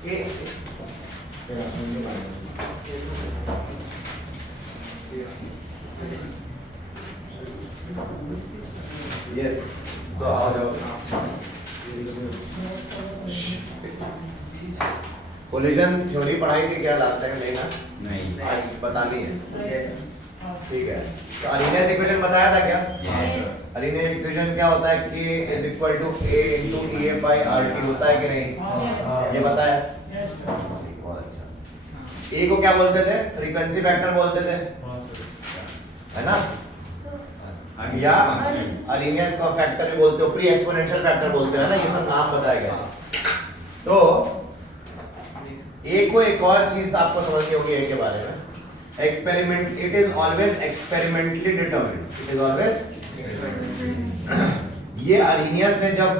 Yes, तो आ जाओ। Collision theory पढ़ाई थी क्या लास्ट टाइम? नहीं ना? नहीं। आज बतानी है। यस, ठीक है। तो अरेनियस इक्वेशन बताया था क्या? यस। अरेनियस इक्वेशन क्या होता है कि is equal to a into EA by RT होता है कि नहीं? ये पता है? बहुत अच्छा। A को क्या बोलते थे? फ्रीक्वेंसी फैक्टर बोलते थे, है ना? या अरेनियस का फैक्टर भी बोलते हो, प्री एक्सपोनेंशियल फैक्टर बोलते हैं ना, ये सब नाम बताया गया। तो A को एक और चीज आपको समझनी होगी A के बारे में, experiment, it is always experimentally determined, it is always. ये अरेनियस ने जब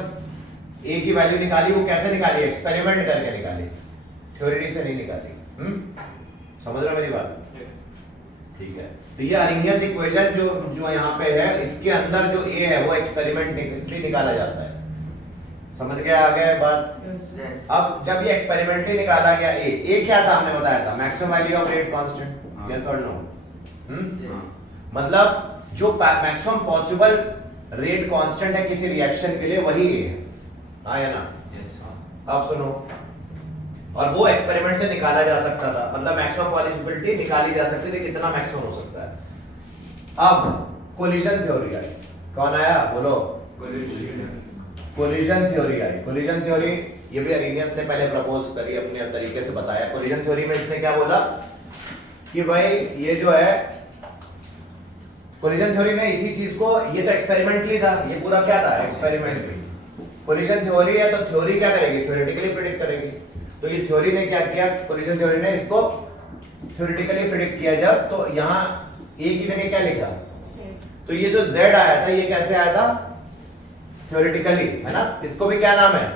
A की वैल्यू निकाली, वो कैसे निकाली? एक्सपेरिमेंट करके निकाली, थ्योरी से नहीं निकाली। समझ रहे हो मेरी बात? ठीक है। तो ये अरेनियस इक्वेशन जो यहाँ पे है, इसके अंदर जो A है वो एक्सपेरिमेंटली निकाला जाता है। समझ गए आगे बात? अब जब ये एक्सपेरिमेंटली निकाला गया A क्या था हमने बताया था? Maximum value of rate constant, yes और नो? मतलब जो मैक्सिमम पॉसिबल रेट कांस्टेंट है किसी रिएक्शन के लिए, वही A है, हाँ या ना? यस। अब सुनो, और वो एक्सपेरिमेंट से निकाला जा सकता था, मतलब मैक्सिमम पॉसिबिलिटी निकाली जा सकती थी, कितना मैक्सिमम हो सकता है। अब कोलिजन थ्योरी आई। कौन आया बोलो? कोलिजन थ्योरी आई। कोलिजन थ्योरी ये भी अरेनियस ने पहले प्रपोज करी, अपने तरीके से बताया। कोलिजन थ्योरी में इसने क्या बोला कि भाई ये जो है, कोलिजन थ्योरी ने इसी चीज को, ये तो एक्सपेरिमेंटली था, ये पूरा क्या था? एक्सपेरिमेंटली। कोलिजन थ्योरी है तो थ्योरी क्या करेगी? थ्योरेटिकली प्रेडिक्ट करेगी। तो ये थ्योरी ने क्या किया? कोलिजन थ्योरी ने इसको थ्योरेटिकली प्रेडिक्ट किया जब, तो यहाँ A की जगह क्या लिखा? तो ये जो Z आया था, ये कैसे आया था? थ्योरेटिकली, है ना? इसको भी क्या नाम है?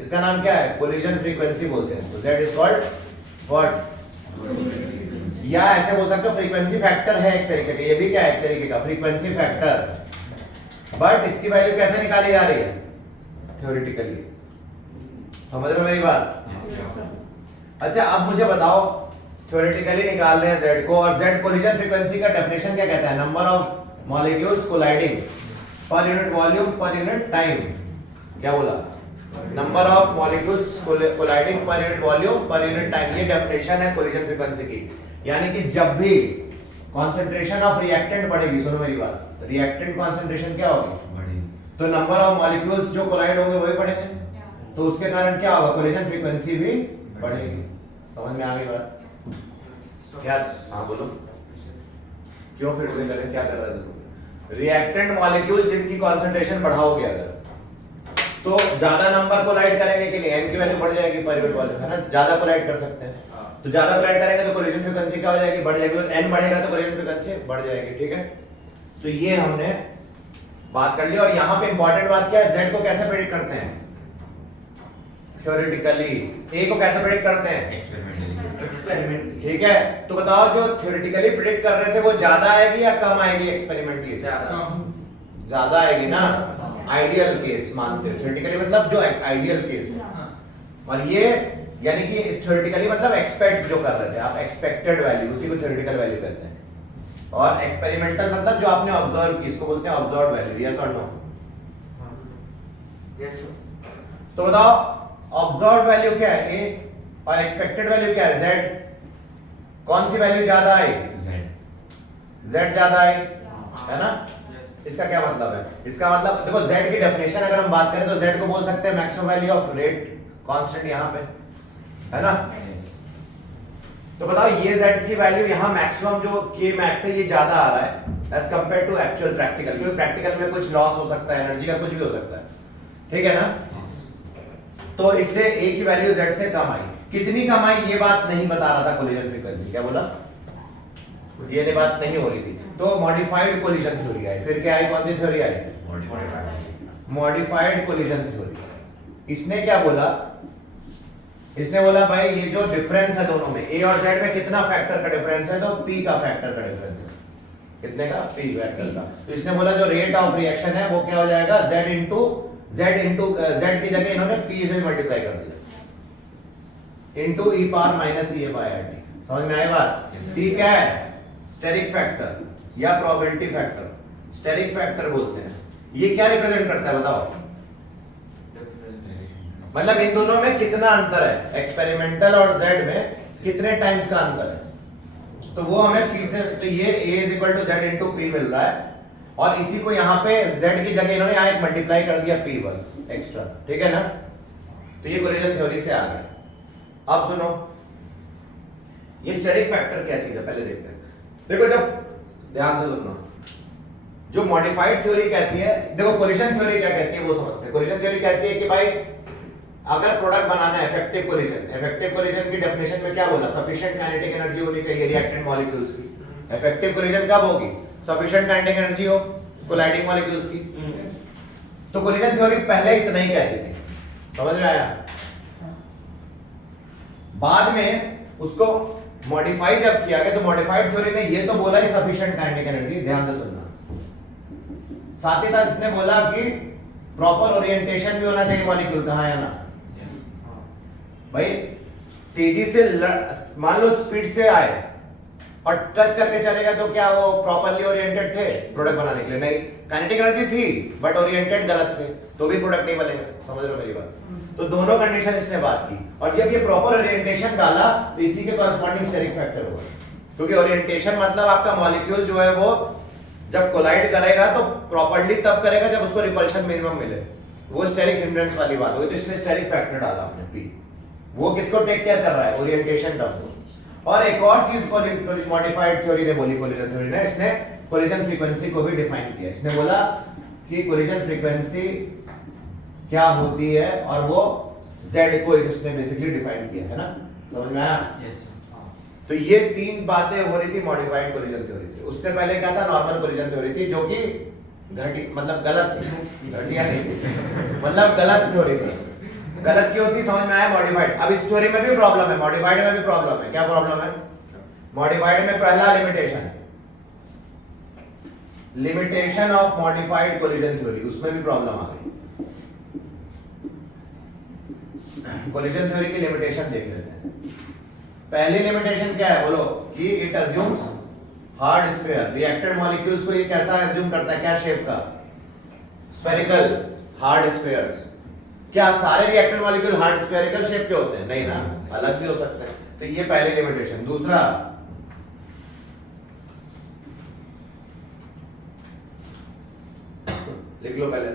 इसका नाम क्या है? कोलिजन फ्रीक्वेंसी बोलते हैं इसको। Z is called what? या ऐसे बोल सकते हो फ्रीक्वेंसी फैक्टर है एक तरीके का, ये भी क्या है? एक तरीके का फ्रीक्वेंसी फैक्टर। बट इसकी वैल्यू कैसे निकाली जा रही है? थ्योरेटिकली। समझ रहे हो मेरी बात? अच्छा, अब मुझे बताओ, थ्योरेटिकली निकाल रहे हैं Z को, और Z कोलिजन फ्रीक्वेंसी का डेफिनेशन क्या कहता है? Number of molecules colliding per unit volume per unit time. क्या बोला? Number of molecules colliding per unit volume per unit time, ये डेफिनेशन है कोलिजन फ्रीक्वेंसी की। यानी कि जब भी कॉन्सेंट्रेशन ऑफ रिएक्टेंट बढ़ेगी, सुनो मेरी बात, रिएक्टेंट कॉन्सेंट्रेशन क्या होगी? तो नंबर ऑफ मॉलिक्यूल्स जो कोलाइड होंगे वही बढ़ेंगे, तो उसके कारण क्या होगा? कोलिजन फ्रीक्वेंसी भी बढ़ेगी। समझ में आ गई बात? क्या? हाँ बोलो, क्यों फिर से करें? क्या कर रहे थे तुम? रिएक्टेंट मॉलिक्यूल जिनकी कॉन्सेंट्रेशन बढ़ाओगे अगर, तो ज्यादा नंबर कोलाइड करेंगे कि नहीं? n की वैल्यू बढ़ जाएगी पर यूनिट वॉल्यूम, है ना? ज्यादा कोलाइड कर सकते हैं, तो ज्यादा कोलाइड करेंगे तो कोलिजन फ्रीक्वेंसी क्या हो जाएगी? बढ़ जाएगी। n बढ़ेगा तो कोलिजन फ्रीक्वेंसी बढ़ जाएगी। ठीक है, तो ये हमने बात कर ली। और यहाँ पे इंपॉर्टेंट बात क्या है? Z को कैसे प्रेडिक्ट करते हैं? थ्योरेटिकली। A को कैसे प्रेडिक्ट करते हैं? एक्सपेरिमेंट। ठीक है, तो बताओ, जो थ्योरेटिकली प्रेडिक्ट कर रहे थे वो ज्यादा आएगी या कम आएगी एक्सपेरिमेंटली से? ज्यादा आएगी ना? आइडियल केस मानते हो, थ्योरेटिकली मतलब जो आइडियल केस है। और ये यानी कि थ्योरेटिकली मतलब एक्सपेक्ट जो कर रहे थे आप, एक्सपेक्टेड वैल्यू, उसी को थ्योरेटिकल वैल्यू कहते हैं। और एक्सपेरिमेंटल मतलब जो आपने ऑब्जर्व की, इसको बोलते हैं ऑब्जर्व्ड वैल्यू। यस और नो? यस। तो बताओ, ऑब्जर्व्ड वैल्यू क्या है? A, और एक्सपेक्टेड वैल्यू क्या है? Z। कौन सी वैल्यू ज्यादा आई? Z ज्यादा आई, है ना? इसका क्या मतलब है? इसका मतलब देखो, Z की डेफिनेशन अगर हम बात करें तो Z को बोल सकते हैं maximum value of rate constant, यहाँ पे, है ना? तो बताओ, ये Z की वैल्यू यहाँ मैक्सिमम जो K मैक्स है, ये ज्यादा आ रहा है as compare to actual practical, क्योंकि प्रैक्टिकल में कुछ लॉस हो सकता है, एनर्जी का कुछ भी हो सकता है, ठीक है ना? तो इसलिए A की वैल्यू Z से कम आई। कितनी कम आई ये बात नहीं बता रहा था कोलिजन फ्रीक्वेंसी। क्या बोला? ये बात नहीं हो रही थी। तो मॉडिफाइड कोलिजन थ्योरी आई। फिर क्या आई? कौन सी थ्योरी आई? Modified collision theory. इसने क्या बोला? इसने बोला भाई ये जो डिफरेंस है दोनों में, A और Z में कितना फैक्टर का डिफरेंस है? तो P का फैक्टर का डिफरेंस है। कितने का? P फैक्टर का। तो इसने बोला जो रेट ऑफ रिएक्शन है वो क्या हो जाएगा? Z की जगह इन्होंने P से मल्टीप्लाई कर दिया। Into E power minus E A by R T. समझ में आई बात? Yes. टी क्या है? स्टेरिक फैक्टर या प्रोबेबिलिटी फैक्टर, स्टेरिक फैक्टर बोलते हैं। ये क्या रिप्रेजेंट करता है बताओ? मतलब इन दोनों में कितना अंतर है, एक्सपेरिमेंटल और जेड में कितने टाइम्स का अंतर है। तो वो हमें पी से, तो ये a is equal to Z into P मिल रहा है, और इसी को यहाँ पे z की जगह इन्होंने यहाँ एक मल्टीप्लाई कर दिया p बस एक्स्ट्रा, ठीक है ना। तो ये कोलिजन थ्योरी से आ गया। अब सुनो, ये स्टेरिक फैक्टर क्या चीज है पहले देखते हैं। देखो जब ध्यान से सुनना, जो मॉडिफाइड थ्योरी कहती है, देखो कोलिजन थ्योरी क्या कहती है वो समझते हैं। कोलिजन थ्योरी कहती है कि भाई अगर प्रोडक्ट बनाना है इफेक्टिव कोलिजन की डेफिनेशन में क्या बोला? सफिशिएंट काइनेटिक एनर्जी होनी चाहिए रिएक्टेंट मॉलिक्यूल्स की। इफेक्टिव कोलिजन कब होगी? सफिशिएंट काइनेटिक एनर्जी हो कोलाइडिंग मॉलिक्यूल्स की। तो कोलिजन थ्योरी पहले इतना ही कहती थी, समझ में आया? बाद में उसको मॉडिफाई जब किया गया तो मॉडिफाइड थ्योरी ने ये तो बोला ही सफिशिएंट काइनेटिक एनर्जी, ध्यान से सुनना। साथ ही साथ इसने बोला कि प्रॉपर ओरिएंटेशन भी होना चाहिए मॉलिक्यूल का, है ना भाई? तेजी से मान लो स्पीड से आए और टच करके चलेगा तो क्या वो प्रॉपर्ली ओरिएंटेड थे प्रोडक्ट बनाने के लिए? नहीं, काइनेटिक एनर्जी थी बट ओरिएंटेड गलत थे, तो भी प्रोडक्ट नहीं बनेगा। समझ रहे हो मेरी बात? तो दोनों कंडीशन इसने बात की, और जब ये प्रॉपर ओरिएंटेशन डाला तो इसी के कॉरस्पॉन्डिंग स्टेरिक फैक्टर होगा। क्योंकि ओरिएंटेशन मतलब आपका मॉलिक्यूल जो है वो जब कोलाइड करेगा तो प्रॉपर्ली तब करेगा जब उसको रिपल्शन मिनिमम मिले, वो स्टेरिक हिंड्रेंस वाली बात होगी। तो इसलिए स्टेरिक फैक्टर डाला आपने पी। वो किसको टेक केयर कर रहा है? ओरिएंटेशन टर्म को। और एक और चीज को मॉडिफाइड थ्योरी ने बोली, कोलिजन थ्योरी ने, इसने कोलिजन फ्रीक्वेंसी को भी डिफाइन किया। इसने बोला कि कोलिजन फ्रीक्वेंसी क्या होती है, और वो z को इसने बेसिकली डिफाइन किया है ना। समझ में आया? यस। तो ये तीन बातें हो रही थी मॉडिफाइड कोलिजन थ्योरी से। उससे पहले क्या था? नॉर्मल कोलिजन थ्योरी थी, जो कि घटी मतलब गलत थी, घटिया नहीं थी, मतलब गलत थ्योरी थी। गलत क्यों थी? समझ में आया? मॉडिफाइड। अब इस थ्योरी में भी प्रॉब्लम है, मॉडिफाइड में भी प्रॉब्लम है। क्या प्रॉब्लम है? मॉडिफाइड में पहला limitation, limitation of modified collision theory, उसमें भी प्रॉब्लम आ गई। कोलिजन थ्योरी की लिमिटेशन देख लेते हैं। पहली लिमिटेशन क्या है बोलो? कि it assumes hard sphere. Reacted molecules को ये कैसा अज्यूम करता है? क्या शेप का? Spherical hard spheres. क्या सारे reacted molecule hard spherical shape के होते हैं? नहीं ना, अलग भी हो सकते हैं। तो ये पहली लिमिटेशन। दूसरा, लिख लो पहले,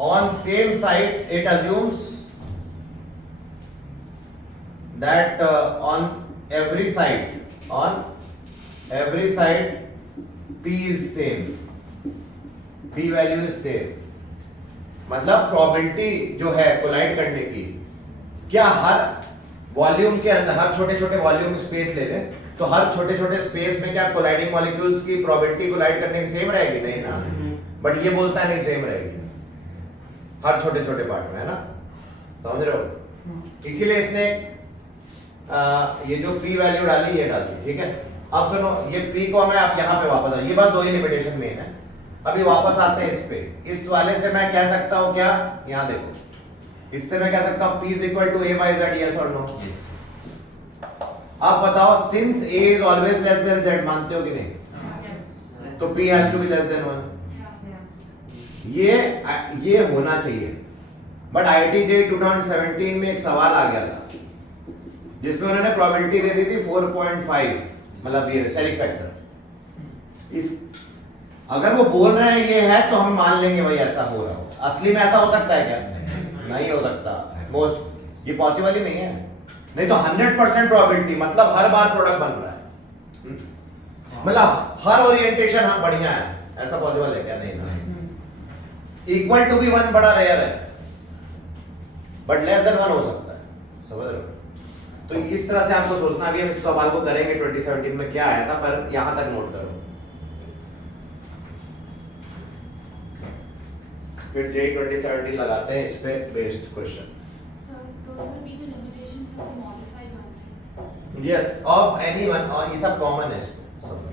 on same site it assumes that on every site p is same, p value is same। मतलब प्रोबेबिलिटी जो है कोलाइड करने की, क्या हर वॉल्यूम के अंदर, हर छोटे छोटे वॉल्यूम स्पेस ले लें तो हर छोटे छोटे स्पेस में क्या कोलाइडिंग मॉलिक्यूल्स की प्रोबेबिलिटी कोलाइड करने की सेम रहेगी? नहीं ना, बट ये बोलता है नहीं सेम रहेगी हर छोटे छोटे पार्ट में, है ना। समझ रहे हो? इसीलिए इसने ये जो p वैल्यू डाली ये डाली, ठीक है। अब सुनो, ये p को हमें आप यहाँ पे वापस आए, ये बस दो ही लिमिटेशन मेन है। अभी वापस आते हैं इस पे। इस वाले से मैं कह सकता हूँ क्या? यहाँ देखो, इससे मैं कह सकता हूँ p is equal to a by z, yes और नो? अब बताओ, since a is always less than z, मानते हो कि नहीं? तो p has to be less than 1। ये होना चाहिए, बट IIT JEE 2017 में एक सवाल आ गया था जिसमें उन्होंने प्रोबेबिलिटी दे दी थी 4.5, मतलब ये स्टेरिक फैक्टर। इस अगर वो बोल रहे हैं ये है तो हम मान लेंगे भाई ऐसा हो रहा हो। असली में ऐसा हो सकता है क्या? नहीं हो सकता, मोस्ट ये पॉसिबल ही नहीं है। नहीं तो 100% प्रोबेबिलिटी, मतलब हर बार प्रोडक्ट बन रहा है, मतलब हर ओरिएंटेशन हाँ बढ़िया है, ऐसा पॉसिबल है क्या? नहीं ना। इक्वल टू भी 1 बड़ा रेयर है, बट लेस देन 1 हो सकता है। समझ रहे हो? तो इस तरह से आपको सोचना। भी हम इस सवाल को करेंगे 2017 में क्या आया था, पर यहां तक नोट करो। फिर JEE 2017 लगाते हैं इस पे based question. Yes, of anyone, और ये सब कॉमन है इसमें सब।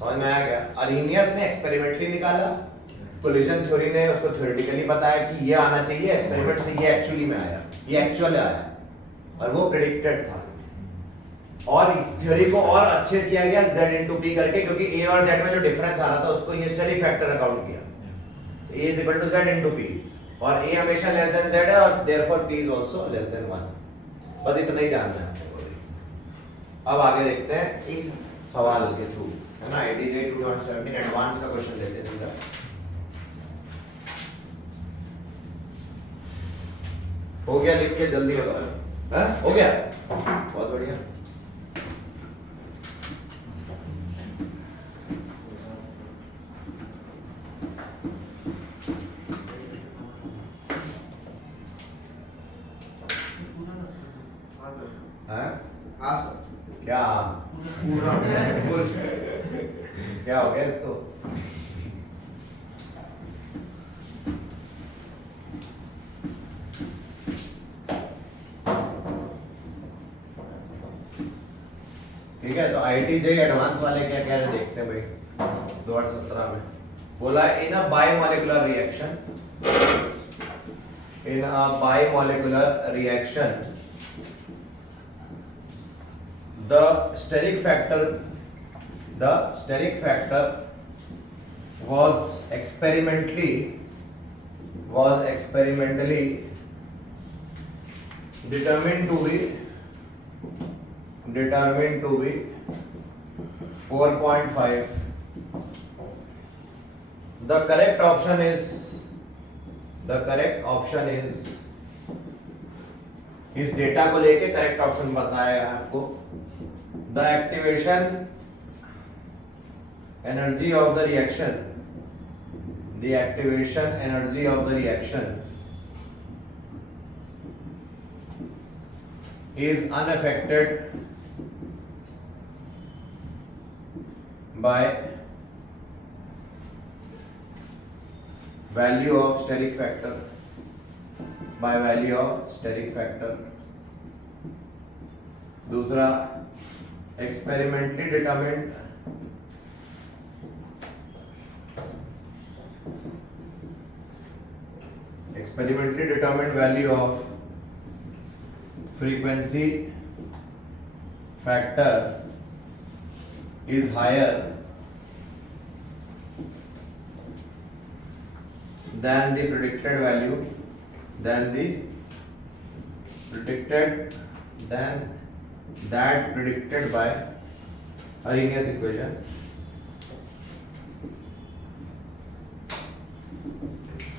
समझ में आया क्या? अरेनियस ने एक्सपेरिमेंटली निकाला, कोलिजन थ्योरी ने उसको थ्योरेटिकली बताया कि ये आना चाहिए, एक्सपेरिमेंट से ये एक्चुअली में आया, ये एक्चुअल आया और वो प्रेडिक्टेड था। और इस थ्योरी को और अच्छे किया गया z into p करके, क्योंकि a और z में जो डिफरेंस आ रहा था उसको ये स्टेरिक फैक्टर अकाउंट किया। तो a is equal to z into p और a हमेशा लेस देन z है और therefore p is also less than 1। बस इतना ही जानना है आपको। अब आगे देखते हैं सवाल के थ्रू, है ना। ITJ 2017 एडवांस का क्वेश्चन लेते हैं सीधा। हो गया? लिख के जल्दी बताओ। हाँ हो गया, बहुत बढ़िया। हाँ सर। क्या क्या हो गया इसको? ठीक है, तो ITJ एडवांस वाले क्या कह रहे देखते हैं भाई। 2017 में बोला in a bimolecular reaction, in a bimolecular reaction the steric factor was experimentally determined to be 4.5. The correct option is इस डेटा को लेके करेक्ट ऑप्शन बताया है आपको। The activation energy of the reaction is unaffected by value of steric factor, दूसरा experimentally determined value of frequency factor is higher than the predicted value that predicted by Arrhenius equation.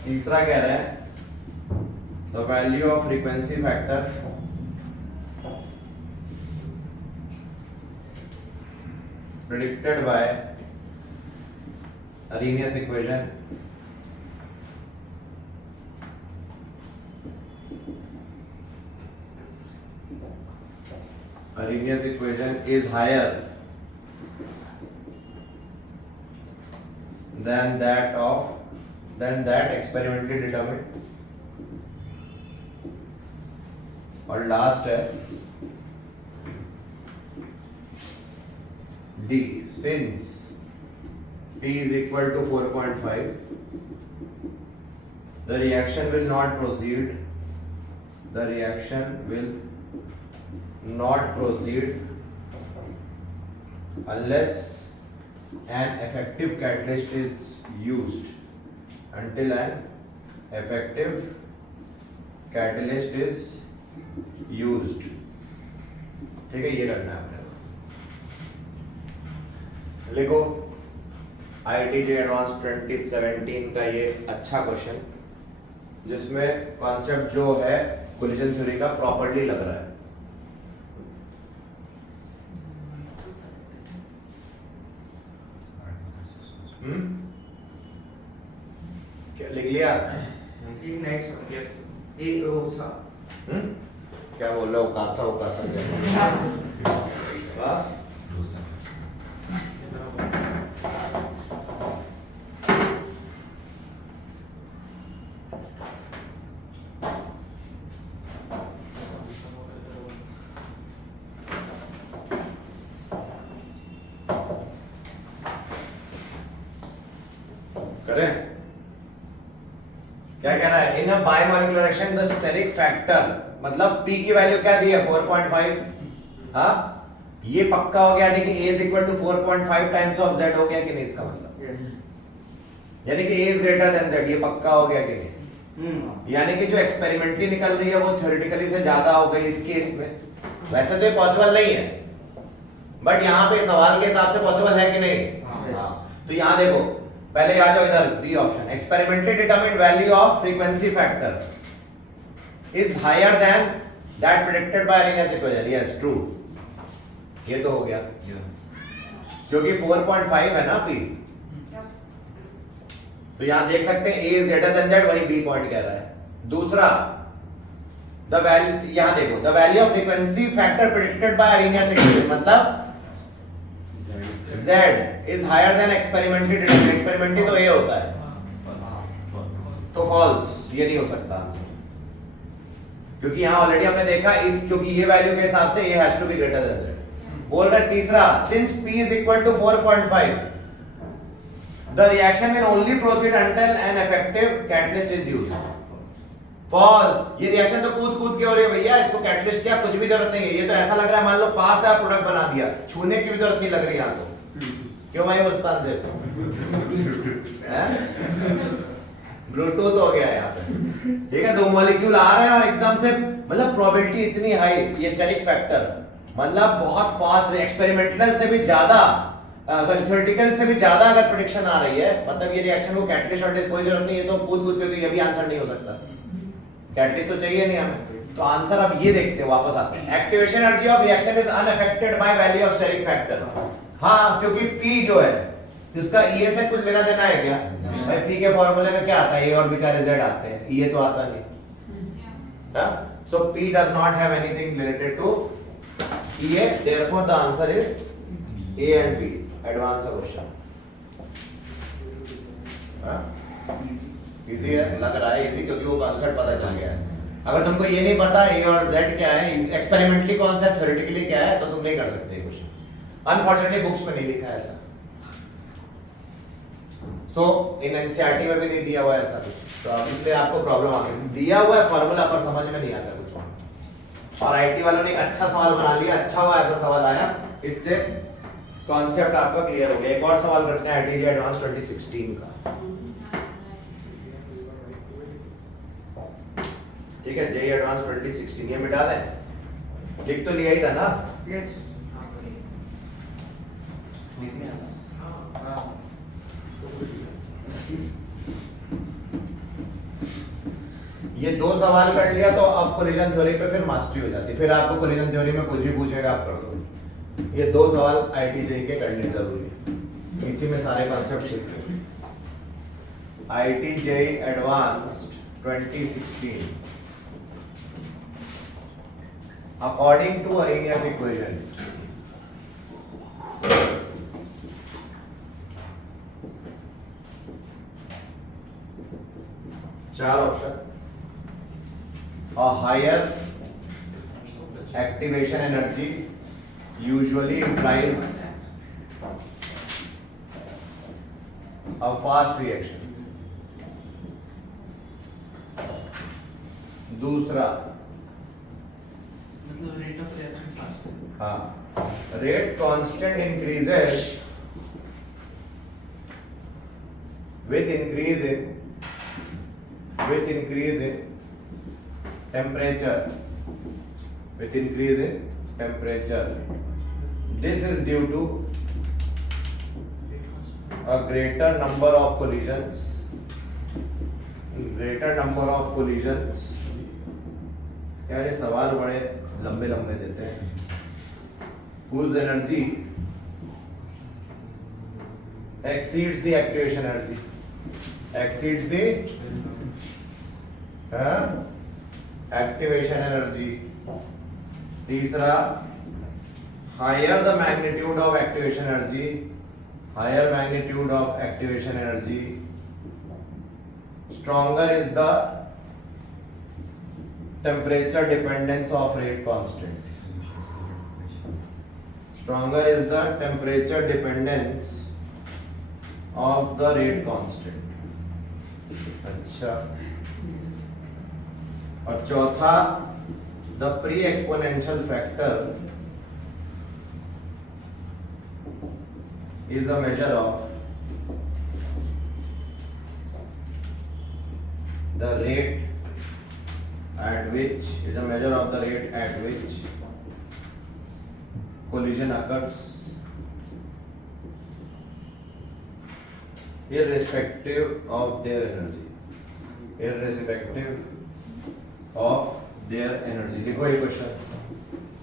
तीसरा कह रहा है the value of frequency factor predicted by Arrhenius equation is higher than that experimentally determined. और last है D, since P is equal to 4.5, the reaction will not proceed unless an effective catalyst is used. Until an effective catalyst is used. ठीक है, ये करना है आपने। लिखो ITJ advance 2017 का ये अच्छा क्वेश्चन, जिसमें कॉन्सेप्ट जो है कोलिजन थ्योरी का प्रॉपर्ली लग रहा है। क्या लिख लिया? क्या बोल रहा हूँ? उकासा क्या? करें? क्या कह रहा है? इन अ bimolecular reaction the steric factor, मतलब P की वैल्यू क्या दी है? 4.5। हाँ, ये पक्का हो गया, यानी कि A is equal to 4.5 times of Z हो गया कि नहीं? इसका मतलब Yes. यानी कि A is greater than Z, ये पक्का हो गया कि नहीं? यानी कि जो एक्सपेरिमेंटली निकल रही है वो थ्योरेटिकली से ज्यादा हो गई इस केस में। वैसे तो ये पॉसिबल नहीं है, बट यहाँ पे सवाल के हिसाब से पॉसिबल है कि नहीं? हाँ। तो यहाँ देखो, पहले आ जाओ इधर, B option, experimentally determined value of frequency factor is higher than that predicted by Arrhenius equation. Yes, true, ये तो हो गया क्योंकि 4.5 है ना P। तो यहां देख सकते हैं A is greater than Z, वही B पॉइंट कह रहा है। दूसरा, द वैल्यू, यहां देखो, the value of frequency factor predicted by Arrhenius equation, मतलब Z is higher than experimentally determined. Experimentally तो A होता है, तो फॉल्स, ये नहीं हो सकता आंसर, क्योंकि यहां ऑलरेडी हमने देखा इस, क्योंकि ये वैल्यू के हिसाब से A has to be greater than Z। बोल रहा है तीसरा, since P is equal to 4.5 the reaction will only proceed until an effective catalyst is used. False, ये रिएक्शन तो कूद कूद के हो रही है भैया, इसको कैटलिस्ट क्या कुछ भी जरूरत नहीं है। ये तो ऐसा लग रहा है मान लो पास है, प्रोडक्ट बना दिया, छूने की भी जरूरत नहीं लग रही यहाँ तो। क्यों भाई मुस्तान से ब्लूटूथ हो गया यहाँ पे, ठीक है? दो मॉलिक्यूल आ रहे हैं और एकदम से, मतलब प्रोबेबिलिटी इतनी हाई, ये स्टेरिक फैक्टर, मतलब बहुत फास्ट, एक्सपेरिमेंटल से भी ज्यादा, थ्योरेटिकल से भी ज्यादा अगर प्रेडिक्शन आ रही है, मतलब ये रिएक्शन को कैटलिस्ट और कोई जरूरत नहीं है, तो कूद कूद के तो ये भी आंसर नहीं हो सकता, कैटलिस्ट तो चाहिए नहीं हमें। तो आंसर अब ये देखते हैं, वापस आते हैं, activation energy of reaction is unaffected by value of steric factor. हाँ, क्योंकि P जो है इसका E से कुछ लेना देना है क्या? भाई P के फॉर्मूले में क्या आता है? A और बेचारे Z आते हैं, E तो आता नहीं। हाँ, so P does not have anything related to EA, therefore the answer is A and B. Advance question easy है, लग रहा है इजी, क्योंकि वो कॉन्सेप्ट पता चल गया है। अगर तुमको ये नहीं पता A और Z क्या है, एक्सपेरिमेंटली कौन सा है, थ्योरेटिकली क्या है, तो तुम नहीं कर सकते ये क्वेश्चन। अनफॉर्चुनेटली बुक्स में नहीं लिखा है ऐसा, सो इन एनसीईआरटी में भी नहीं दिया हुआ है ऐसा कुछ, तो अब इसलिए आपको प्रॉब्लम आ गई। दिया हुआ है फॉर्मूला पर समझ में नहीं आता कुछ, और आईटी वालों ने एक अच्छा सवाल बना लिया, अच्छा हुआ ऐसा सवाल आया, इससे कॉन्सेप्ट आपका क्लियर हो गया। एक और सवाल करते हैं आईटीजी एडवांस 2016 का, ठीक है? जेई एडवांस 2016, ये मिटा दें, लिख तो लिया ही था ना? Yes. ये दो सवाल कर लिया तो अब कोलिजन थ्योरी पे फिर मास्टरी हो जाती है, फिर आपको कोलिजन थ्योरी में कुछ भी पूछेगा आप कर दो। ये दो सवाल आईटीजे के करने जरूरी है, इसी में सारे कॉन्सेप्ट शिफ्ट। आईटीजे advanced 2016, according to Arrhenius equation, चार option, a higher activation energy usually implies a fast reaction. दूसरा, मतलब रेट ऑफ रिएक्शन फास्ट है। हाँ, rate constant increases with increase in temperature, with increase in temperature. This is due to a greater number of collisions, यार ये सवाल बड़े लंबे लंबे देते हैं। whose energy exceeds the activation energy, exceeds the activation energy. तीसरा, higher the magnitude of activation energy, higher magnitude of activation energy, stronger is the temperature dependence of rate constant, stronger is the temperature dependence of the rate constant. अच्छा, और चौथा the pre exponential factor is a measure of the rate at which is a measure of the rate at which collision occurs irrespective of their energy, irrespective of their energy। देखो ये question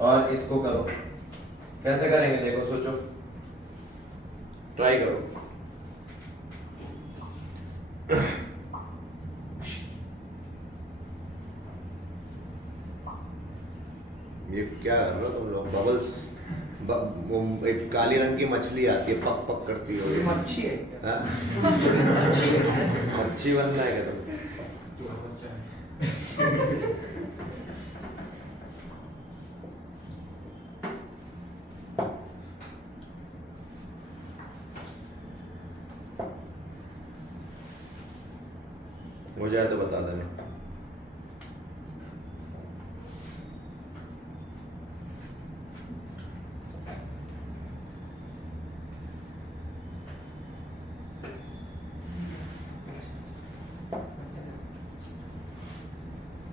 और इसको करो, कैसे करेंगे देखो, सोचो, try करो। ये क्या कर रहे हो तुम लोग? बबल्स, एक काली रंग की मछली आती है, पक पक करती हो। ये मच्छी है क्या? हाँ? मच्छी बनना है क्या तुम? हो जाए तो बता देना।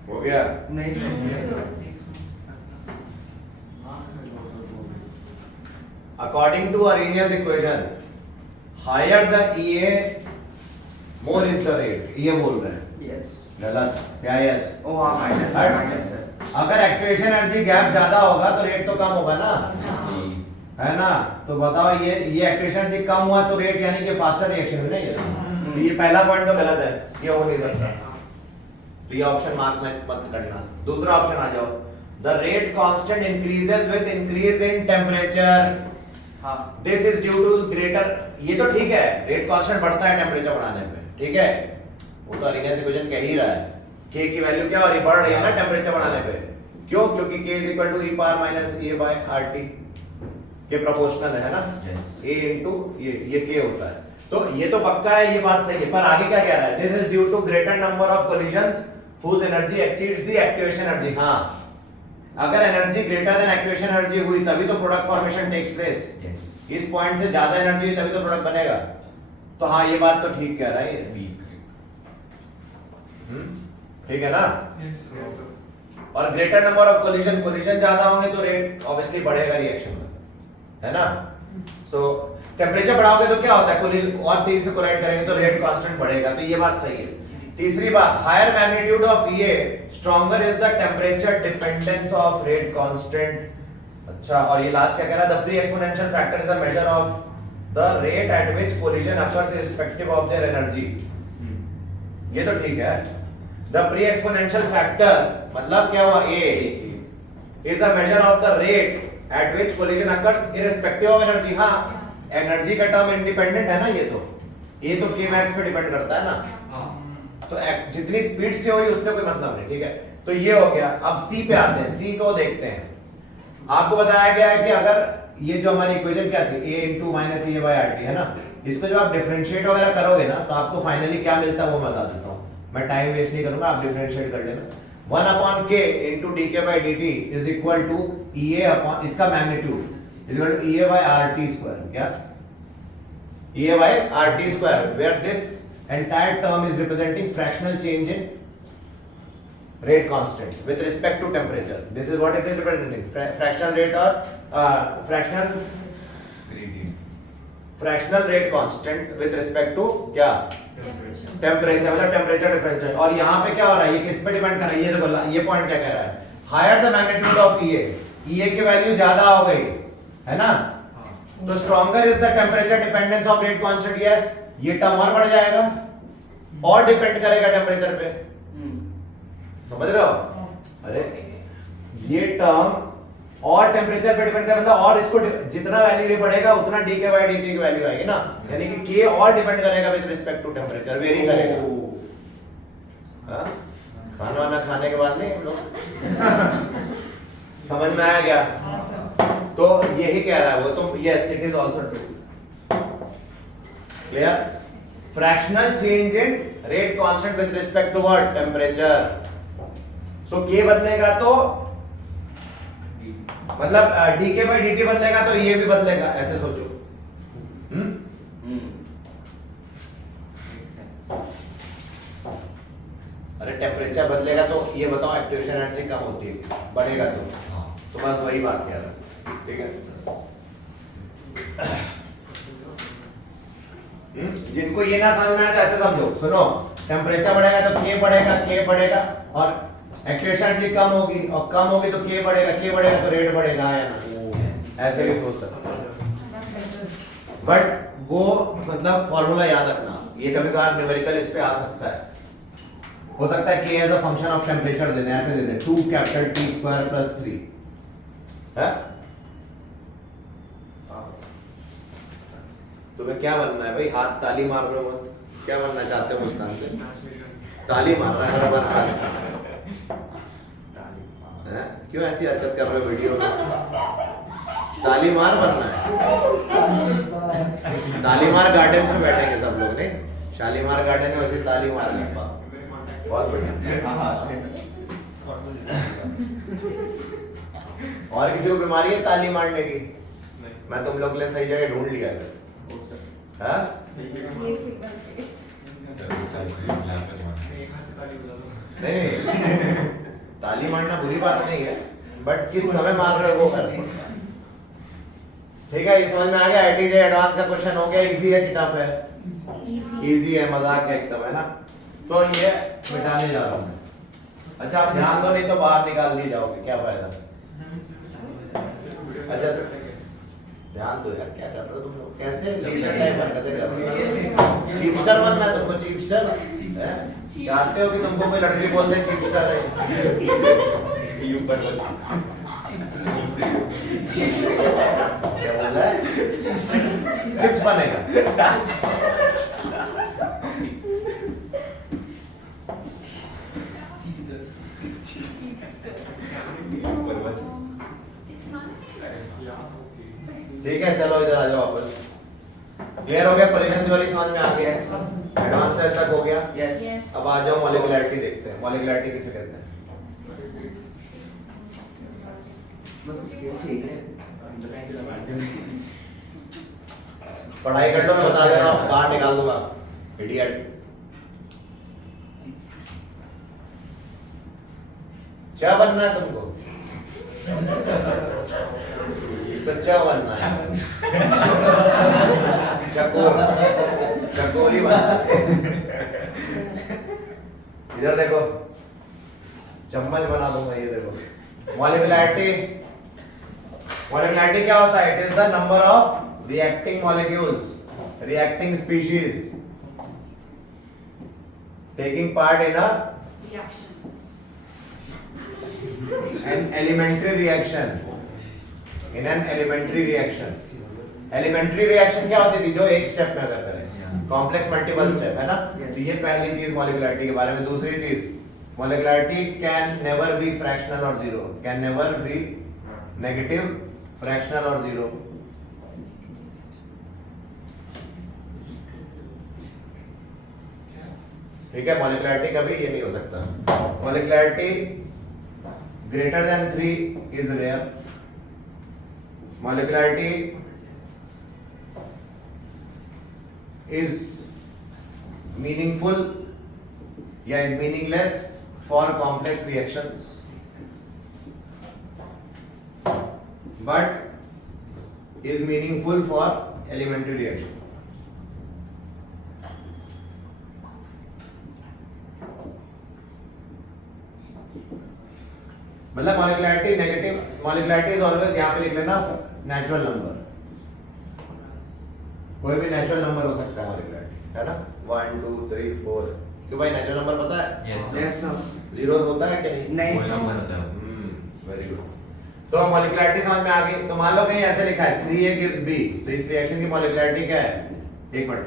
हो गया? नहीं sir. According to Arrhenius equation, higher the EA, more is the rate। ये बोल रहे हैं। यस। गलत। क्या यस? ओ हाँ माइनस है, माइनस है। अगर एक्टिवेशन एनर्जी गैप ज्यादा होगा तो रेट तो कम होगा ना, है ना? तो बताओ ये एक्टिवेशन एनर्जी कम हुआ तो रेट यानी कि फास्टर रिएक्शन हुई ना ये। तो ये पहला पॉइंट तो गलत है, ये हो नहीं सकता। तो ये ऑप्शन मार्क मत करना। दूसरा ऑप्शन आ जाओ, the rate constant increases with increase in temperature. हाँ। This is due to greater, ये तो ठीक है, रेट कांस्टेंट बढ़ता है टेम्परेचर बढ़ाने पे, ठीक है, वो तो अरेनियस इक्वेशन कह ही रहा है। k की वैल्यू क्या हो रही, बढ़ रही है ना टेम्परेचर बढ़ाने पे। क्यों? क्योंकि k is equal to e power minus a by rt के प्रोपोर्शनल है ना। Yes. a इनटू ये k होता है। तो ये तो पक्का है, ये बात सही है, पर आगे क्या कह रहा है? This is due to greater number of collisions whose energy exceeds the activation energy। हाँ, अगर energy greater than activation energy हुई तभी तो product formation takes place. Yes. इस पॉइंट से ज्यादा एनर्जी हुई तभी तो प्रोडक्ट बनेगा। तो हाँ, ये बात तो ठीक कह रहा है ये। ठीक है ना? और ग्रेटर नंबर ऑफ कोलिजन ज्यादा होंगे तो रेट ऑब्वियसली बढ़ेगा रिएक्शन में, है ना? सो टेम्परेचर बढ़ाओगे तो क्या होता है, कोलिजन और तेजी से कोलाइड करेंगे तो रेट कांस्टेंट बढ़ेगा। तो ये बात सही है। तीसरी बात, higher magnitude of EA stronger is the temperature dependence of rate constant. अच्छा, और ये लास्ट क्या कह रहा है? The pre exponential factor is a measure of the rate at which collision occurs irrespective of their energy. ये तो ठीक है। द प्री एक्सपोनेंशियल फैक्टर मतलब क्या हुआ? A is a measure of the rate at which collision occurs irrespective of energy. हाँ, energy का term independent है ना, ये तो k मैक्स पे डिपेंड करता है ना। तो जितनी स्पीड से हो रही उससे कोई मतलब नहीं, ठीक है। तो ये हो गया। अब सी पे आते हैं, सी को देखते हैं। आपको बताया गया है कि अगर ये जो हमारी इक्वेशन क्या थी, a into minus A by R T, है ना, इसको जब आप डिफरेंशिएट वगैरह करोगे ना तो आपको फाइनली क्या मिलता है वो मैं बता देता हूँ। मैं टाइम वेस्ट नहीं करूंगा, आप डिफरेंशिएट कर लेना। 1 upon k into d k by d t is equal to E A upon इसका magnitude is equal to E A by R T square. क्या? E A by R T square, where this entire term is representing fractional change in rate constant with respect to temperature. This is what it is representing, fractional rate or fractional rate constant with respect to क्या? Temperature, मतलब temperature difference. और यहाँ पे क्या हो रहा है, ये किस पे डिपेंड कर रहा है? ये देखो, ये पॉइंट क्या कह रहा है? Higher the magnitude of EA की वैल्यू ज्यादा हो गई, है ना, तो stronger is the temperature dependence of rate constant. Yes, ये टर्म और बढ़ जाएगा और डिपेंड करेगा टेम्परेचर पे। समझ रहे हो? अरे ये टर्म और टेम्परेचर पे डिपेंड करेगा, मतलब और इसको जितना वैल्यू ये बढ़ेगा उतना d k by d t की वैल्यू आएगी ना, यानी कि के और डिपेंड करेगा with respect to temperature, vary करेगा। हाँ, खाना वाना खाने के बाद नहीं हम लोग समझ में आया क्या? तो यही कह रहा है वो। तो yes, it is also true. Clear? Fractional change in rate constant with respect to what temperature. So k बदलेगा तो मतलब dk by dt बदलेगा तो ये भी बदलेगा, ऐसे सोचो। अरे टेम्परेचर बदलेगा तो ये बताओ एक्टिवेशन एनर्जी कम होती है, बढ़ेगा तो बस वही बात कह रहा, ठीक है। जिनको ये ना समझ में आया तो ऐसे समझो, सुनो, टेम्परेचर बढ़ेगा तो के बढ़ेगा और एक्टिवेशन एनर्जी कम होगी और कम होगी तो के बढ़ेगा तो रेट बढ़ेगा, या ना? ऐसे भी सोच सकते हो। बट वो मतलब फॉर्मूला याद रखना, ये कभी कभार न्यूमेरिकल इस पे आ सकता है। हो सकता है k as a function of temperature देने, ऐसे दे दे 2 कैपिटल T स्क्वायर प्लस 3 है। तुम्हें क्या बनना है भाई? हाथ ताली मार रहे हो मत, क्या बनना चाहते हो मुस्कान से? ताली मार रहा है बराबर। क्यों ऐसी हरकत कर रहे हो वीडियो में? ताली मार बनना है। तालीमार गार्डन में बैठेंगे सब लोग, नहीं शालीमार गार्डन में वैसे ताली मार लेंगे। बहुत बढ़िया। और किसी को बीमारी है ताली मारने की? मैं तुम लोग के लिए सही जगह ढूंढ लिया है। हाँ? नहीं ताली मारना बुरी बात नहीं है, बट किस समय मार रहे हो वो कर। ठीक है, ये समझ में आ गया। आईटीजे एडवांस का क्वेश्चन हो गया, इजी है कि टफ है? इजी है, मजाक है एकदम, है ना? तो ये मिटाने जा रहा हूं मैं। अच्छा आप ध्यान दो, नहीं तो बाहर निकाल दिए जाओगे, क्या फायदा। अच्छा ध्यान दो यार, क्या कर रहे हो तुम लोग? कैसे लीडर टाइप हरकतें कर रहे हो? चीपस्टर बनना है तुमको? चीपस्टर चाहते हो कि तुमको कोई लड़की बोल दे चीपस्टर है? क्या बोल रहा है? चिप्स बनेगा। ठीक है, चलो इधर आ जाओ वापस। क्लियर हो गया? कोलिजन थ्योरी समझ में आ गया? एडवांस लेवल तक हो गया? अब आ जाओ मॉलिक्युलैरिटी देखते हैं। मॉलिक्युलैरिटी किसे कहते हैं? पढ़ाई कर लो, मैं बता दे रहा हूँ, बाहर निकाल दूंगा इडियट। क्या बनना है तुमको? इसको क्या बनना है? चकोर, चकोरी बनना है। इधर देखो, चम्मच बना दूंगा, ये देखो। मॉलिक्युलैरिटी, मॉलिक्युलैरिटी क्या होता है? It is the number of reacting molecules, reacting species taking part in a an elementary reaction, in an elementary reaction. elementary reaction क्या होती थी? जो एक स्टेप में अगर करें, कॉम्प्लेक्स मल्टीपल स्टेप, है ना? तो ये पहली चीज मॉलिक्युलैरिटी के बारे में। दूसरी चीज, molecularity can never be fractional और zero, can never be negative, fractional और जीरो। ठीक है, मॉलिक्युलैरिटी कभी ये नहीं हो सकता। Molecularity greater than 3 is rare. Molecularity is meaningful या is meaningless for complex reactions, but is meaningful for elementary reaction. मतलब molecularity negative, molecularity is always, यहाँ पे लिख लेना नेचुरल नंबर। कोई भी नेचुरल नंबर हो सकता है मॉलिक्युलैरिटी, है ना? 1 2 3 4। क्यों भाई, नेचुरल नंबर पता है? Yes sir. जीरो होता है कि नहीं? कोई नंबर होता है। Very good. तो मॉलिक्युलैरिटी समझ में आ गई। तो मान लो कहीं ऐसे लिखा है 3A gives B, तो इस रिएक्शन की मॉलिक्युलैरिटी क्या है? एक मिनट,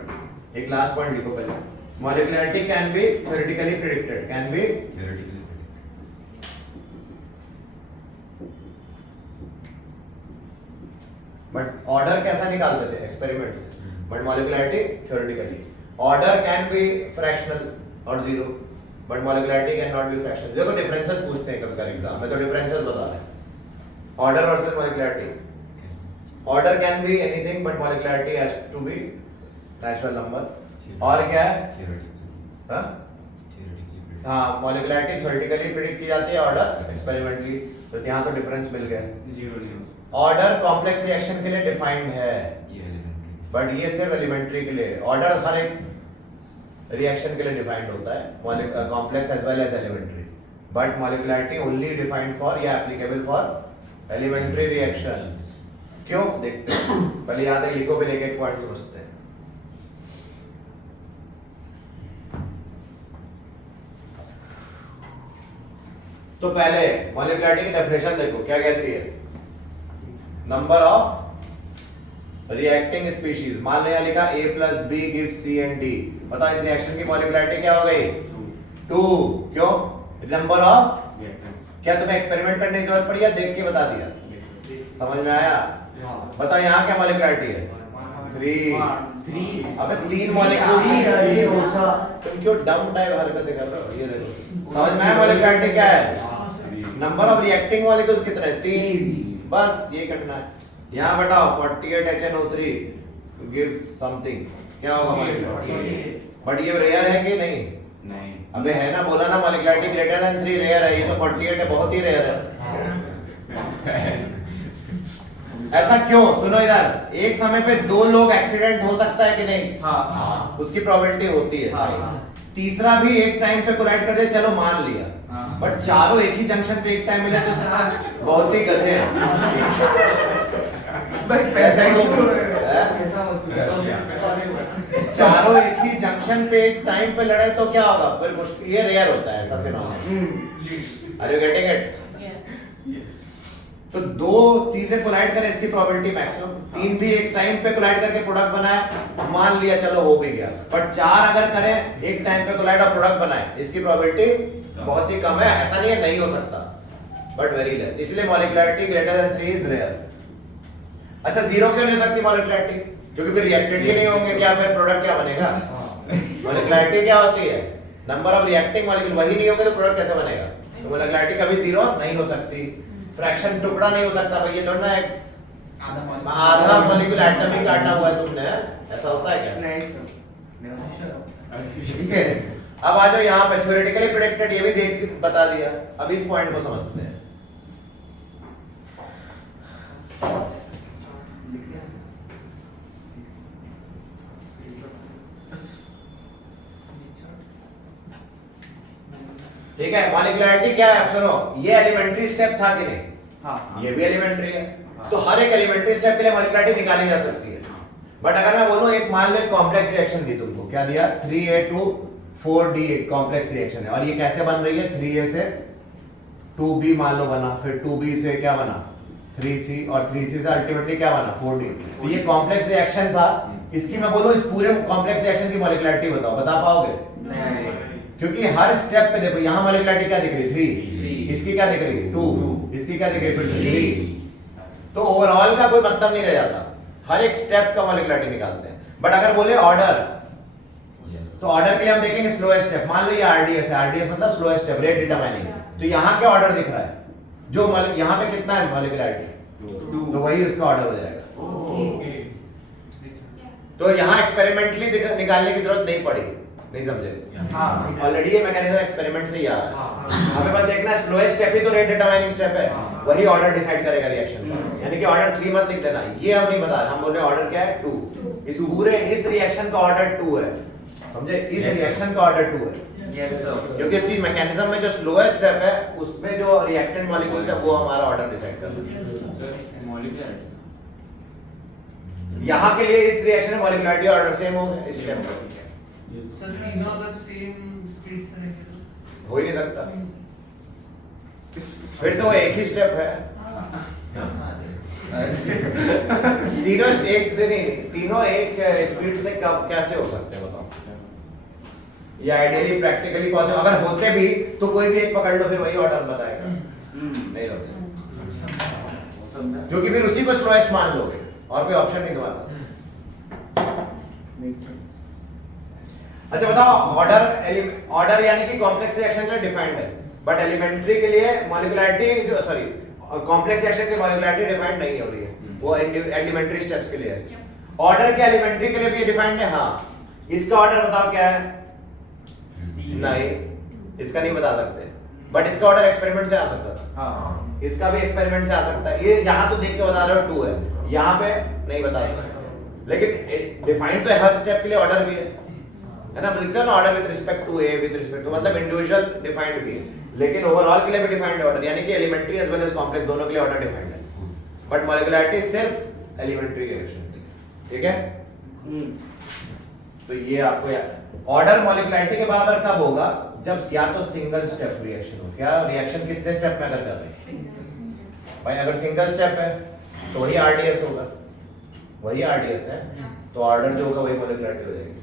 एक लास्ट पॉइंट लिखो पहले। Molecularity can be theoretically predicted, can be Theoretically. But order कैसा निकालते थे? एक्सपेरिमेंट से। But molecularity theoretically. Order can be fractional और zero, but molecularity can not be fractional. देखो डिफरेंसेस पूछते हैं कभी-कभी एग्जाम में, तो डिफरेंसेस बता रहे हैं order versus molecularity. Order can be anything but molecularity has to be natural number. और क्या है? हाँ हाँ, मॉलिक्युलरिटी थ्योरेटिकली प्रेडिक्ट की जाती है, ऑर्डर एक्सपेरिमेंटली। तो यहाँ तो डिफरेंस मिल गया। जीरो नहीं हो सकता। ऑर्डर कॉम्प्लेक्स रिएक्शन के लिए डिफाइंड है, ये एलिमेंट्री। बट ये सिर्फ एलिमेंट्री के लिए। ऑर्डर हर एक रिएक्शन के लिए डिफाइंड होता है, complex as well as elementary, but molecularity only defined for या एप्लीकेबल फॉर एलिमेंट्री रिएक्शन। क्यों? देखते हैं। पहले यहाँ तक लिखो, फिर एक एक पॉइंट समझते हैं। तो पहले मॉलिक्युलरिटी की डेफिनेशन देखो क्या कहती है। Number of reacting species. मान लो यहाँ लिखा A plus B gives C and D। बताओ इस रिएक्शन की मॉलिक्युलरिटी क्या हो गई? 2। क्यों? नंबर ऑफ, क्या तुम्हें एक्सपेरिमेंट करने की जरूरत पड़ी या देख के बता दिया? समझ में आया? बताओ यहाँ क्या मॉलिक्युलरिटी है? 3। अबे 3 मॉलिक्यूल्स। तुम क्यों डम टाइप हरकतें कर रहे हो? ये देखो, समझ में आया मॉलिक्युलरिटी क्या है? नंबर ऑफ रिएक्टिंग मॉलिक्यूल्स कितने? 3। बस ये करना है। यहाँ बताओ 48 HNO3 गिव्स समथिंग, क्या होगा मॉलिक्युलरिटी? बट ये रेयर है कि नहीं? नहीं। अबे है ना, बोला ना मॉलिक्युलरिटी ग्रेटर देन 3 रेयर है। ये तो 48 है, बहुत ही रेयर है। ऐसा क्यों? सुनो इधर, एक समय पे 2 लोग एक्सीडेंट हो सकता है कि नहीं? हाँ। उसकी प्रोबेबिलिटी होती है। हाँ। तीसरा भी एक टाइम पे कोलाइड कर दे, चलो मान लिया, हाँ। बट चारों एक ही जंक्शन पे एक टाइम मिले तो बहुत ही गधे हैं। ऐसा ही तो चारों एक ही जंक्शन पे एक टाइम पे लड़े तो क्या होगा? फिर मुश्किल, ये रेयर होता है ऐसा phenomena. Are you getting it? तो 2 चीजें कोलाइड करें, इसकी प्रोबेबिलिटी मैक्सिमम। 3 भी एक टाइम पे कोलाइड करके प्रोडक्ट बनाए, मान लिया चलो हो भी गया। बट 4 अगर करें एक टाइम पे कोलाइड और प्रोडक्ट बनाए, इसकी प्रोबेबिलिटी बहुत ही कम है। ऐसा नहीं है नहीं हो सकता, बट वेरी लेस। इसलिए मॉलिक्युलरिटी ग्रेटर देन 3 इज रेयर। अच्छा, 0 क्यों नहीं हो सकती मॉलिक्युलरिटी? क्योंकि फिर रिएक्टेंट ही नहीं होंगे, क्या फिर प्रोडक्ट क्या बनेगा? मॉलिक्युलरिटी क्या होती है? नंबर ऑफ रिएक्टिंग मॉलिक्यूल, वही नहीं होंगे तो प्रोडक्ट कैसे बनेगा? तो मॉलिक्युलरिटी कभी 0 नहीं हो सकती। फ्रैक्शन टुकड़ा नहीं हो सकता भाई, ये थोड़ा ना एक आधा मॉलिक्यूल एटम ही काटा हुआ है तुमने, ऐसा होता है क्या? नहीं सर। यस। अब आ जाओ यहाँ पे, थ्योरेटिकली प्रेडिक्टेड, ये भी देख बता दिया। अब इस पॉइंट को समझते हैं। ठीक है, मॉलिक्युलरिटी क्या है? सुनो, ये एलिमेंट्री स्टेप था कि नहीं? हाँ। ये भी एलिमेंट्री है। तो हर एक एलिमेंट्री स्टेप के लिए मॉलिक्युलरिटी निकाली जा सकती है। बट अगर मैं बोलूं एक मान लो एक कॉम्प्लेक्स रिएक्शन दी तुमको, क्या दिया? 3A to 4D एक कॉम्प्लेक्स रिएक्शन है, और ये कैसे बन रही है? 3A से 2B मान लो बना, फिर 2B से क्या बना? 3C, और 3C से अल्टीमेटली क्या बना? 4D। तो ये कॉम्प्लेक्स रिएक्शन था। इसकी मैं बोलूं इस पूरे कॉम्प्लेक्स रिएक्शन की मॉलिक्युलरिटी बताओ, बता पाओगे? नहीं। क्योंकि हर स्टेप पे देखो, यहाँ मॉलिक्युलरिटी क्या दिख रही? 3। 3। इसकी क्या दिख रही? 2। इसकी क्या दिख रही? फिर 3। तो ओवरऑल का कोई मतलब नहीं रह जाता, हर एक स्टेप का मॉलिक्युलरिटी निकालते हैं। बट अगर बोले ऑर्डर, तो ऑर्डर के लिए हम देखेंगे स्लोएस्ट स्टेप। मान लो ये RDS है, RDS मतलब स्लोएस्ट स्टेप, रेट डिटरमाइनिंग। तो यहाँ क्या ऑर्डर दिख रहा है? जो यहाँ पे कितना है मॉलिक्युलरिटी? तो वही उसका ऑर्डर हो जाएगा। तो यहाँ एक्सपेरिमेंटली निकालने की जरूरत नहीं पड़ी, नहीं समझे? हाँ। ऑलरेडी ये मैकेनिज्म एक्सपेरिमेंट से ही आ रहा है। हमें बस देखना है स्लोएस्ट स्टेप ही तो रेट डिटरमाइनिंग स्टेप है, वही ऑर्डर डिसाइड करेगा रिएक्शन का। यानी कि ऑर्डर 3 मत लिख देना, ये हम नहीं बता रहे, हम बोल रहे हैं ऑर्डर क्या है? 2। इस पूरे इस रिएक्शन का ऑर्डर 2 है, समझे? इस रिएक्शन का ऑर्डर 2 है। Yes sir. क्योंकि इसकी मैकेनिज्म में जो स्लोएस्ट स्टेप है उसमें जो रिएक्टेंट मॉलिक्यूल है वो हमारा ऑर्डर डिसाइड कर रहा है। यहाँ के लिए इस रिएक्शन में मॉलिक्युलरिटी ऑर्डर सेम होगा इस स्टेप पर। Sir, तीनों the same speed से निकले। हो ही नहीं सकता, फिर तो एक ही स्टेप है। तीनों एक नहीं, तीनों एक स्पीड से कब कैसे हो सकते हैं बताओ? ये आइडियली प्रैक्टिकली पॉसिबल अगर होते भी तो कोई भी एक पकड़ लो, फिर वही ऑर्डर बताएगा, नहीं होते। क्योंकि फिर उसी को स्लोएस्ट मान लोगे और कोई ऑप्शन नहीं तुम्हारे पास। अच्छा बताओ, ऑर्डर यानी कि कॉम्प्लेक्स रिएक्शन के लिए डिफाइंड है, बट एलिमेंट्री के लिए मॉलिक्युलरिटी जो सॉरी कॉम्प्लेक्स रिएक्शन की मॉलिक्युलरिटी डिफाइंड नहीं हो रही है, वो एलिमेंट्री स्टेप्स के लिए है। ऑर्डर के एलिमेंट्री के लिए भी डिफाइंड है। हाँ, इसका ऑर्डर बताओ क्या है? नहीं, इसका नहीं बता सकते, बट इसका ऑर्डर एक्सपेरिमेंट से आ सकता था। हाँ इसका भी एक्सपेरिमेंट से आ सकता है। ये यहाँ तो देख के बता रहे हो 2 है, यहाँ पे नहीं बता सकते, लेकिन डिफाइंड तो हर स्टेप के लिए ऑर्डर भी है ना, लिखते हो ना order with respect to A with respect to, मतलब इंडिविजुअल डिफाइंड भी है, लेकिन ओवरऑल के लिए भी डिफाइंड ऑर्डर, यानी कि elementary as well as complex दोनों के लिए ऑर्डर डिफाइंड है, बट मॉलिक्युलरिटी सिर्फ एलिमेंट्री रिएक्शन के लिए। ठीक है, तो ये आपको याद, ऑर्डर मॉलिक्युलरिटी के बराबर कब होगा? जब या तो सिंगल स्टेप रिएक्शन हो। क्या रिएक्शन कितने स्टेप में अगर कर रहे हैं भाई? अगर सिंगल स्टेप है तो वही आरडीएस होगा, वही आरडीएस है, तो ऑर्डर जो होगा वही मॉलिक्युलरिटी हो जाएगी।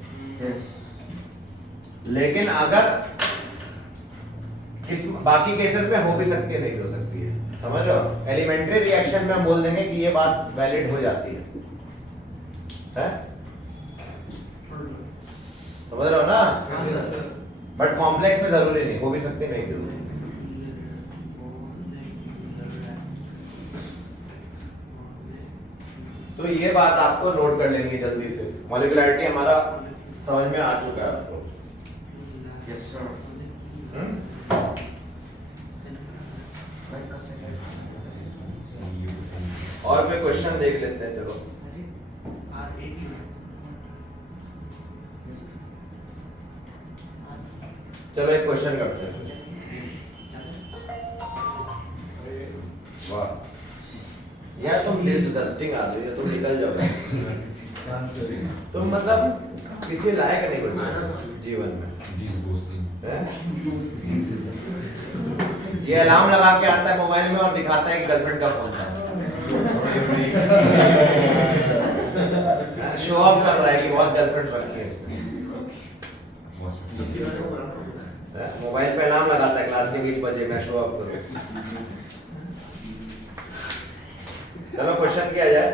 लेकिन अगर किस बाकी केसेस में हो भी सकती है, नहीं हो सकती है, समझ रहे हो? एलिमेंट्री रिएक्शन में हम बोल देंगे कि ये बात वैलिड हो जाती है? समझ रहे हो ना? हाँ सर। बट कॉम्प्लेक्स में जरूरी नहीं, हो भी सकती, नहीं भी हो सकती। तो ये बात आपको नोट कर लेंगे जल्दी से। मॉलिक्युलरिटी हमारा समझ में आ चुका है आपको। Yes sir. और कोई क्वेश्चन देख लेते हैं, चलो। चलो एक क्वेश्चन करते हैं। वाह यार, तुम डिस्गस्टिंग आदमी हो, तुम निकल जाओ। तुम मतलब किसी लायक नहीं बचे जीवन में। हैं? ये अलार्म लगा के आता है मोबाइल में और दिखाता है कि गर्लफ्रेंड का फोन था। शो ऑफ कर रहा है कि बहुत गर्लफ्रेंड रखी है इसने। मोबाइल पे अलार्म लगाता है क्लास के 20 बजे, मैं शो ऑफ करूँ। चलो क्वेश्चन किया जाए।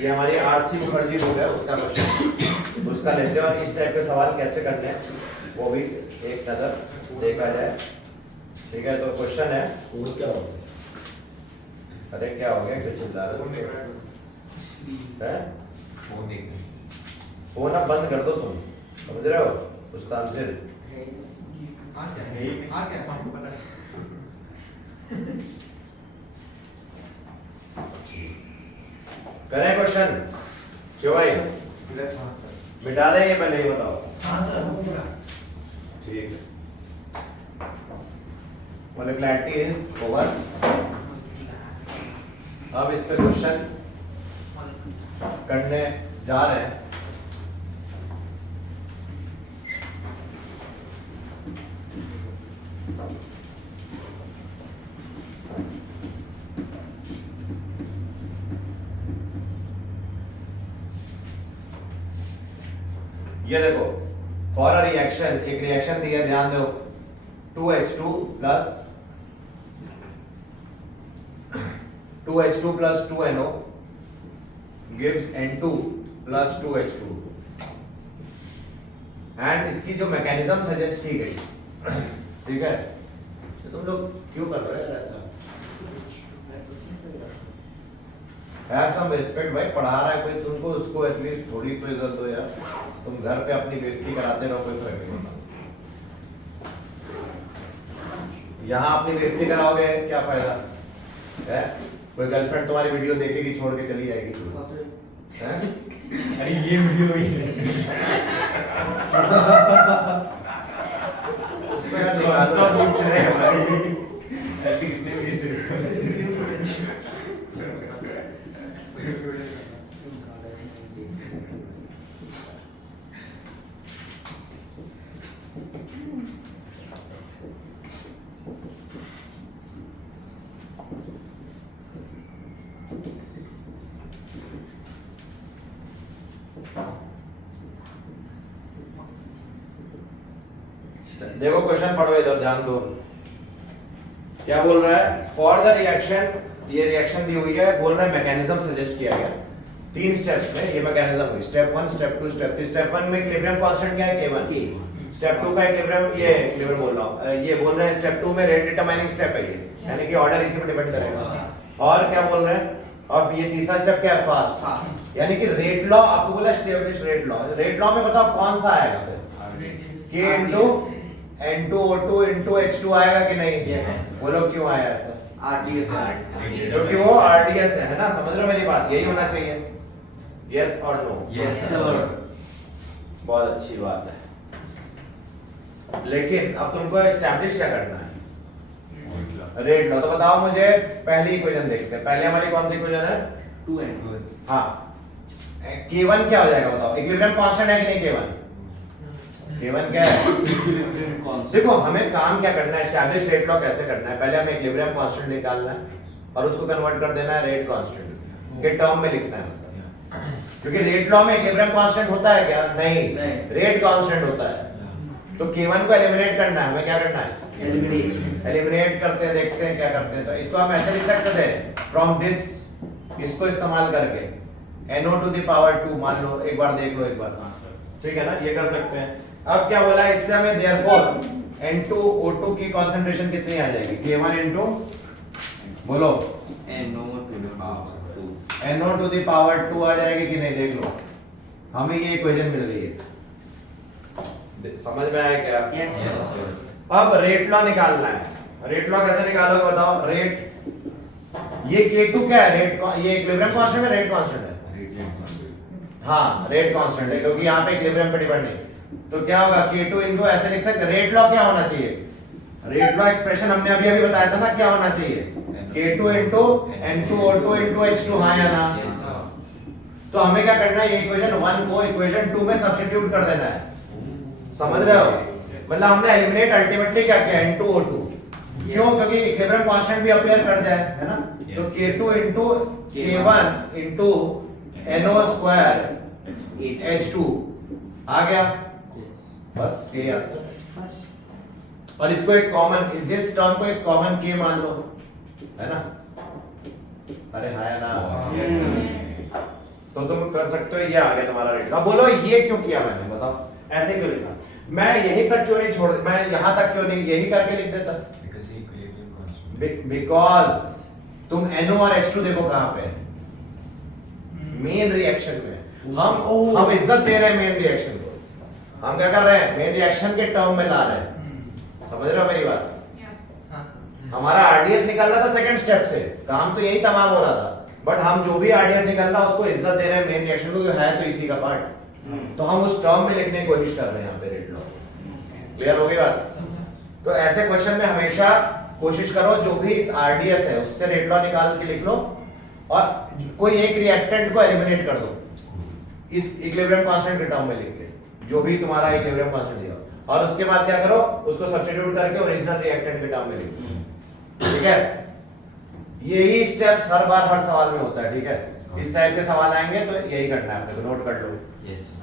ये हमारी आरसी मुखर्जी बुक है, उसका क्वेश्चन उसका लेते हैं, और इस टाइप के सवाल कैसे करने हैं वो भी एक नजर देखा जाए। ठीक है, तो क्वेश्चन है, अरे क्या हो गया, कुछ चिल्ला रहे हैं? फोन अब बंद कर दो तुम, समझ रहे हो? उस्ताद से करें क्वेश्चन? क्यों भाई मिटा दें ये, पहले ये बताओ। हाँ सर। ठीक है, मॉलिक्युलरिटी इज ओवर। अब इस पे क्वेश्चन करने जा रहे हैं। ये देखो, फॉर अ रिएक्शन, एक रिएक्शन दी है, ध्यान दो। 2H2 plus 2NO gives N2 plus 2H2 and इसकी जो मैकेनिज्म सजेस्ट की गई, ठीक है, तो तुम लोग क्यों कर रहे हो ऐसा? हैव सम रिस्पेक्ट भाई, पढ़ा रहा है कोई तुमको, उसको एटलीस्ट थोड़ी तो इज्जत दो यार। तुम घर पे अपनी बेइज्जती कराते रहो, कोई फर्क नहीं पड़ता। यहाँ अपनी बेइज्जती कराओगे क्या फायदा है? कोई गर्लफ्रेंड तुम्हारी वीडियो देखेगी, छोड़ के चली जाएगी, हैं? अरे ये वीडियो ही है। उसको यार निकालो। सब पूछ रहे हैं भाई, ऐसे कितने वीडियो देखो क्वेश्चन पढ़ो, इधर ध्यान दो। क्या बोल रहा है? फॉर द रिएक्शन, ये रिएक्शन दी हुई है, बोल रहा है मैकेनिज्म सजेस्ट किया गया। 3 स्टेप्स में ये मैकेनिज्म हुई, स्टेप 1, स्टेप 2, स्टेप 3। स्टेप 1 में इक्विलिब्रियम कांस्टेंट क्या है, K1। स्टेप 2 का इक्विलिब्रियम, ये इक्विलिब्रियम बोल रहा हूं, ये बोल रहे हैं स्टेप 2 में रेट डिटरमाइनिंग स्टेप है ये, यानी कि ऑर्डर इसी पे डिपेंड करेगा। और क्या बोल रहे हैं, और ये तीसरा स्टेप क्या है, फास्ट, यानी कि रेट लॉ आपको बोला establish rate law. Rate law में बताओ कौन सा आएगा फिर, K into N2O2 into H2 आएगा कि नहीं? Yes। बोलो क्यों आया ऐसा? RDS क्योंकि वो RDS है ना, समझ रहे हो मेरी बात, यही होना चाहिए, यस और नो? Yes sir। बहुत अच्छी बात है, लेकिन अब तुमको एस्टैब्लिश क्या करना है, रेट लॉ। तो बताओ मुझे पहली इक्वेशन देखते हैं, पहले हमारी कौन सी इक्वेशन है, 2N। हाँ, K1 क्या हो जाएगा बताओ, इक्विलिब्रियम कांस्टेंट है कि नहीं K1? K1 क्या है? देखो हमें काम क्या करना है, एस्टैब्लिश रेट लॉ कैसे करना है, पहले हमें इक्विलिब्रियम कांस्टेंट निकालना है और उसको कन्वर्ट कर देना है रेट कांस्टेंट के टर्म में लिखना है, क्योंकि रेट लॉ में इक्विलिब्रियम कांस्टेंट होता है क्या? नहीं, रेट कांस्टेंट होता है। तो K1 को एलिमिनेट करना है, हमें क्या करना है, एलिमिनेट करते हैं, देखते हैं क्या करते हैं। तो इसको हम ऐसे लिख सकते थे, फ्रॉम दिस, इसको इस्तेमाल करके NO टू द पावर 2 मान लो, एक बार देख लो एक बार, ठीक है ना, ये कर सकते हैं। अब क्या बोला इससे हमें, देयरफॉर N2O2 की कंसंट्रेशन कितनी आ जाएगी, K1 into बोलो NO टू द पावर 2 आ जाएगी कि नहीं, देख लो, हमें ये इक्वेशन मिल गई है, समझ में आया क्या? Yes sir। अब रेट लॉ निकालना है, रेट लॉ कैसे निकालोगे बताओ, रेट, ये K2 क्या है, रेट, ये इक्विलिब्रियम कांस्टेंट है, रेट कांस्टेंट है, हाँ रेट कांस्टेंट है, क्योंकि यहाँ पे इक्विलिब्रियम पे डिपेंड नहीं। तो क्या होगा, K2 इनटू, ऐसे लिख सकते, रेट लॉ क्या होना चाहिए, रेट लॉ एक्सप्रेशन हमने अभी अभी बताया था ना, क्या होना चाहिए, K2 into N2O2 into H2, हाँ या ना? तो हमें क्या करना है, ये इक्वेशन 1 को इक्वेशन 2 में सब्स्टिट्यूट कर देना है, समझ रहे हो, मतलब हमने एलिमिनेट अल्टीमेटली क्या किया, N2O2, क्यों, क्योंकि इक्विलिब्रियम कांस्टेंट भी अपीयर कर जाए, है ना? तो K2 into K1 into NO square H2 आ गया, बस ये आंसर। और इसको एक कॉमन, दिस टर्म को एक कॉमन K मान लो, है ना? अरे हाँ या ना? तो तुम कर सकते हो, ये आ गया तुम्हारा रेट। अब बोलो ये क्यों किया मैंने, बताओ, ऐसे क्यों लिखा, मैं यहीं तक क्यों नहीं छोड़, मैं यहां तक क्यों नहीं, यही करके लिख देता, बिकॉज तुम NO और H2 देखो कहां पे, मेन रिएक्शन में। हम इज्जत दे रहे हैं मेन रिएक्शन को, हम क्या कर रहे हैं, मेन रिएक्शन के टर्म में ला रहे हैं, समझ रहे हो मेरी बात? हमारा RDS निकल रहा था सेकंड स्टेप से, काम तो यही तमाम हो रहा था, बट हम जो भी RDS निकल रहा है उसको इज्जत दे रहे हैं मेन रिएक्शन को, जो है तो इसी का पार्ट, तो हम उस टर्म में लिखने की कोशिश कर रहे हैं यहाँ पे रेट लॉ। क्लियर हो गई बात? तो ऐसे क्वेश्चन में हमेशा कोशिश करो जो भी इस RDS है उससे रेट लॉ निकाल के लिख लो, और कोई एक रिएक्टेंट को एलिमिनेट कर दो इस इक्विलिब्रियम कांस्टेंट के टर्म में लिख के, जो भी तुम्हारा इक्विलिब्रियम कांस्टेंट दिया, और उसके बाद क्या करो, उसको सब्स्टिट्यूट करके ओरिजिनल रिएक्टेंट के टर्म में लिख दो, ठीक है? यही स्टेप्स हर बार हर सवाल में होता है, ठीक है? इस टाइप के सवाल आएंगे तो यही करना है आपको, नोट कर लो। Yes sir।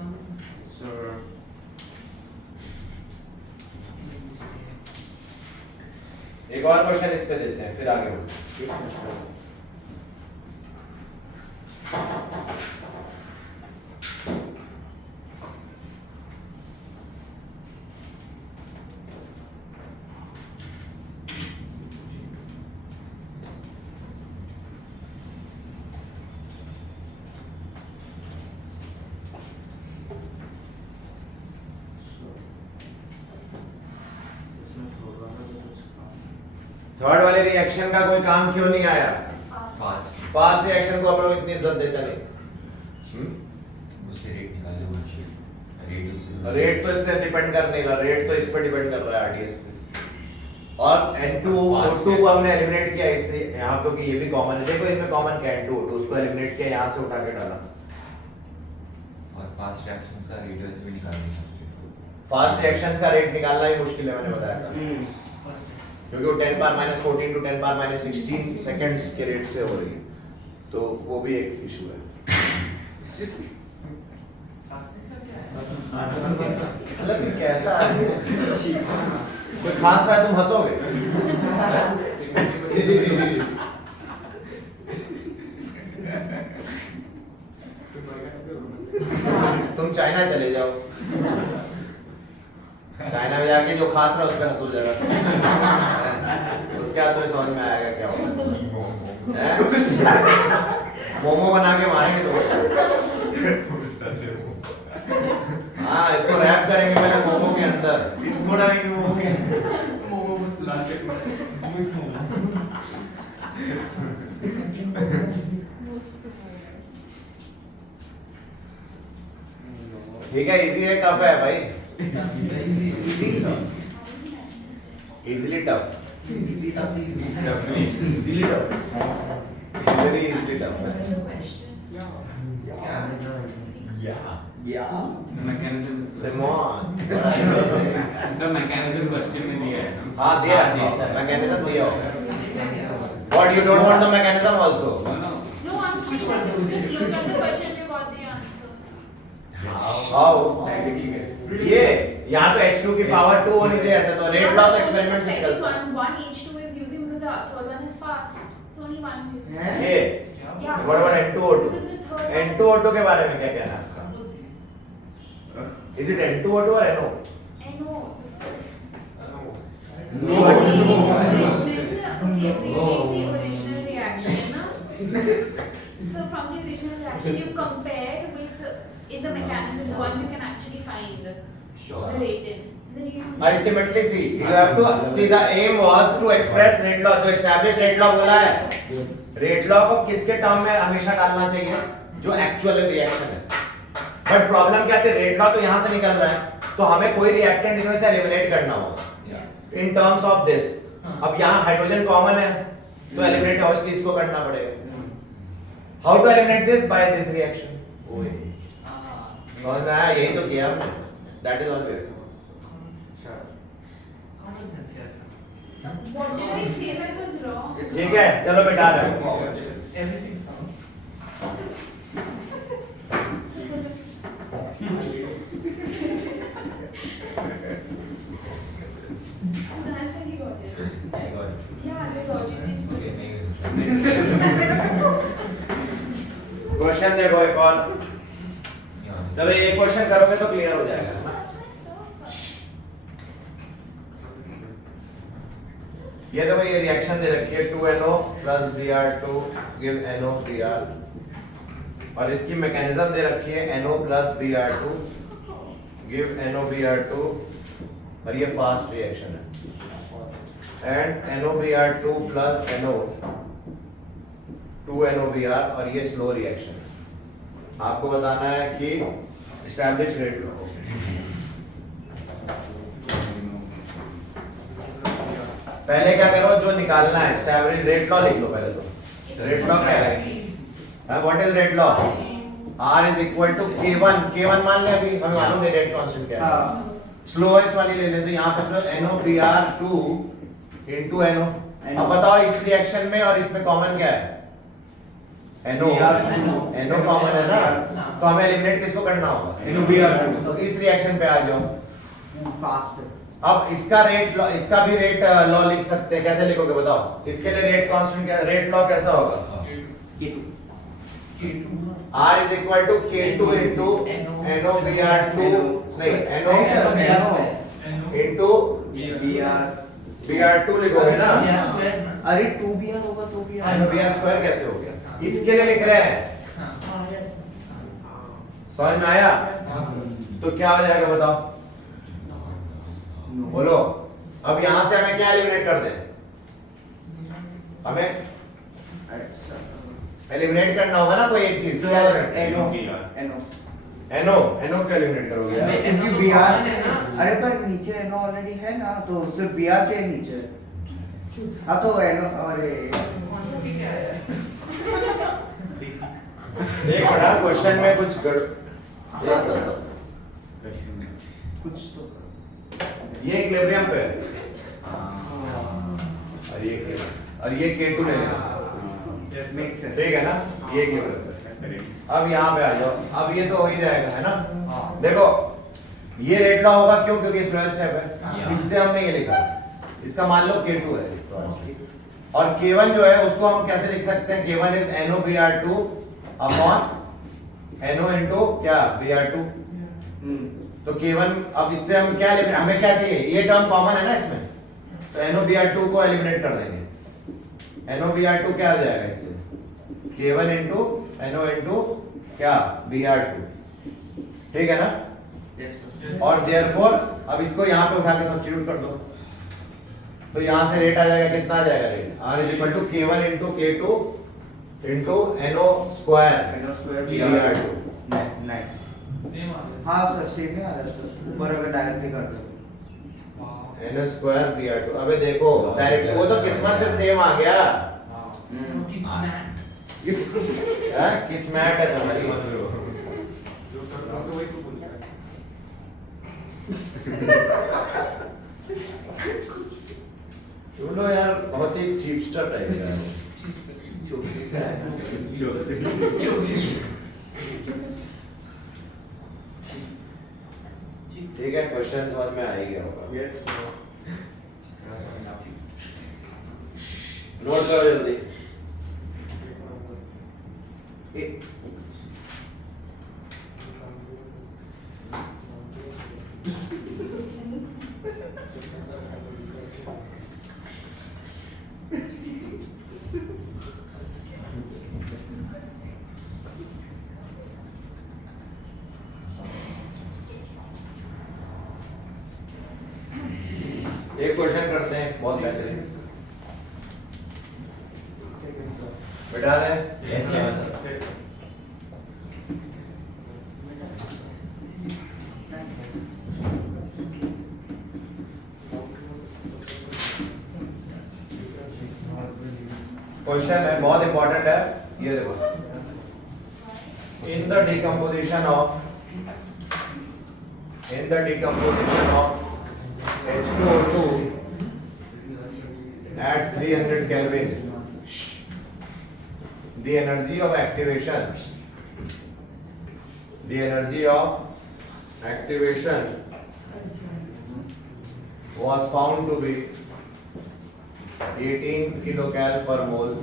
एक और क्वेश्चन इस पे देते हैं, फिर आगे बढ़ते हैं। थर्ड वाले रिएक्शन का कोई काम क्यों नहीं आया, फास्ट रिएक्शन को हम लोग इतनी इज्जत देते नहीं, उससे रेट निकाले वो रेट उससे रेट तो इससे डिपेंड कर नहीं रहा, रेट तो इस पे डिपेंड कर रहा है RDS पे, और N2O2 को हमने एलिमिनेट किया इससे यहाँ, क्योंकि ये भी कॉमन है, देखो इसमें कॉमन क्या है, N2O2, उसको एलिमिनेट किया, यहाँ से उठा के डाला। और फास्ट रिएक्शन का रेट वैसे भी निकाल नहीं सकते, फास्ट रिएक्शंस का रेट निकालना ही मुश्किल है, मैंने बताया था, क्योंकि वो 10 power minus 14 to 10 power minus 16 seconds के रेट से हो रही है, तो वो भी एक इशू है। मतलब ये कैसा आदमी है? कोई खास रहा है तुम हंसोगे। तुम चाइना चले जाओ, चाइना में जाके जो खास रहा उस पर हंसूल जाएगा। उसके बाद तुम्हें समझ में आएगा क्या होगा। मोमो बना के मारेंगे तुम्हें। हाँ, इसको रैप करेंगे पहले मोमो के अंदर, इसको डालेंगे मोमो के अंदर। मोमो मस्त लाल चटनी। ठीक है, इजी है टफ है भाई? Easily tough, easily tough. Very easily tough है। मैकेनिज्म सिमोन, सर मैकेनिज्म क्वेश्चन में दिया है ना। हाँ दे रहा है, मैकेनिज्म दिया होगा। What, you don't want the mechanism also? No, no. No, I'm just look at the question, you got the answer. How? Directly guess. ये यहाँ तो H2 की पावर 2 होनी चाहिए, ऐसे तो रेट लॉ तो एक्सपेरिमेंट से Second निकलता one H2 is using because the third one is fast. So only one use. है। ये Yeah. what about N2O2? Because the third one N2O2 के बारे में क्या कहना है आपका? Is it N2O2 or NO? NO, the first. No. Okay, so you take the original reaction. So from the original reaction, you compare with in the mechanism the ones you can actually find the rate in. And then you use Ultimately, see, you have to see the aim was to express rate law. जो established rate law बोला है, rate law को किसके term में हमेशा डालना चाहिए? जो actual reaction है। But problem क्या थी? rate law तो यहाँ से निकल रहा है, तो हमें कोई reactant इनमें से eliminate करना होगा। In terms of this, अब यहाँ हाइड्रोजन कॉमन है, तो eliminate obviously इसको करना पड़ेगा। How to eliminate this? By this reaction. समझ में आया? यही तो किया हमने। That is all we have. Common sense, yes. what did I say that was wrong? ठीक है, चलो बेटा रहे हैं। Everything sounds. The answer he got it. Yeah, the logic is Okay, good. Question देखो एक और। चलो ये क्वेश्चन करोगे तो क्लियर हो जाएगा। ये देखो ये रिएक्शन दे रखी है 2NO plus Br2 give NO Br, और इसकी मैकेनिज्म दे रखी है NO plus Br2 give NO Br2, और ये फास्ट रिएक्शन है, and NO Br2 plus NO 2NO Br, और ये स्लो रिएक्शन है। आपको बताना है कि एस्टैब्लिश रेट लो। पहले क्या करो, जो निकालना है एस्टैब्लिश रेट लॉ लिख लो पहले तो। रेट लॉ क्या है? What is rate law? R is equal to K1, K1 मान ले, अभी हमें मालूम नहीं रेट कांस्टेंट क्या है। स्लोएस्ट वाली ले ले, तो यहाँ पे NOBr2 into NO। अब बताओ इस रिएक्शन में और इसमें कॉमन क्या है? NO कॉमन है ना, तो हमें एलिमिनेट किसको करना होगा? तो इस रिएक्शन पे आ जाओ। फास्ट। अब इसका रेट लॉ, इसका भी रेट लॉ लिख सकते हैं, कैसे लिखोगे बताओ? इसके लिए रेट कांस्टेंट क्या, रेट लॉ कैसा होगा? R is equal to K2 into NOBr2, नहीं NO into Br2 लिखोगे ना? अरे 2Br होगा तो भी Br स्क्वायर कैसे हो गया? इसके लिए लिख रहे हैं, समझ में आया? तो क्या हो जाएगा बताओ? बोलो। अब यहां से हमें क्या एलिमिनेट कर दें? हमें एलिमिनेट करना होगा ना कोई एक चीज। NO को एलिमिनेट करोगे यार। क्योंकि Br अरे पर नीचे NO ऑलरेडी है ना, तो सिर्फ Br चाहिए नीचे। हाँ तो NO, अरे एक बड़ा क्वेश्चन में कुछ कुछ तो ये इक्विलिब्रियम पे है, और ये K2 ले लेना, मेक सेंस। ठीक है ना? ये इक्विलिब्रियम पे। अब यहाँ पे आ जाओ, अब ये तो हो ही जाएगा है ना? देखो ये रेट लॉ होगा, क्यों? क्योंकि स्लोएस्ट स्टेप है, इससे हमने ये लिखा, इसका मान लो K2 है, और K1 जो है उसको हम कैसे लिख सकते हैं? K1 is NOBr2 upon NO into क्या Br2। तो K1 अब इससे हम क्या एलिमिनेट, हमें क्या चाहिए, ये टर्म कॉमन है ना इसमें, तो NOBr2 को एलिमिनेट कर देंगे। NOBr2 क्या आ जाएगा इससे, K1 इनटू NO इनटू क्या Br2, ठीक है ना। Yes, sir. और देयरफॉर अब इसको यहाँ पे उठा के सब्स्टिट्यूट कर दो, तो यहाँ से रेट आ जाएगा, कितना आ जाएगा rate, R is equal to K1 into K2 into NO square NO square Br2। Nice. Same आ गया। हाँ सर सेम ही आ रहा है सर, ऊपर अगर डायरेक्टली करते हो वाह। NO square Br2। अबे देखो डायरेक्ट, वो तो किस्मत से सेम आ गया किस मैट? है, किस्मत है तुम्हारी। तुम लोग यार बहुत ही चीपस्टर टाइप का है। ठीक है, क्वेश्चन समझ में आ ही गया होगा। Yes. नोट करो जल्दी। एक क्वेश्चन करते हैं, बहुत बेहतरीन, बिठा दें। Yes, sir. क्वेश्चन है, बहुत इंपॉर्टेंट है, ये देखो। In the decomposition of H2O2 at 300 Kelvin, the energy of activation was found to be 18 kilocal per mole,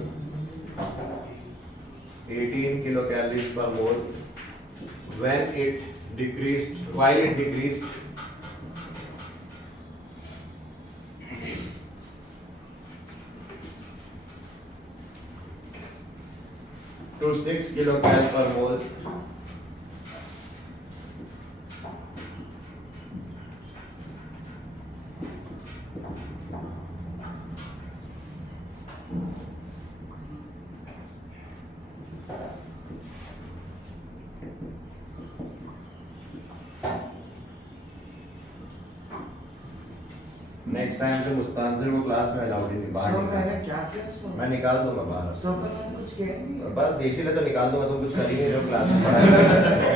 18 kilocalories per mole when it decreased, while it decreased to 6 kilocal per mole next time से मुस्तानसिर को class में allowed ही नहीं, बाहर sir निकाल। मैंने क्या किया sir? मैं निकाल दूंगा बाहर। सर पर मैंने कुछ किया ही नहीं है। बस इसीलिए तो निकाल दूंगा, तुम कुछ कर ही नहीं रहे हो क्लास में,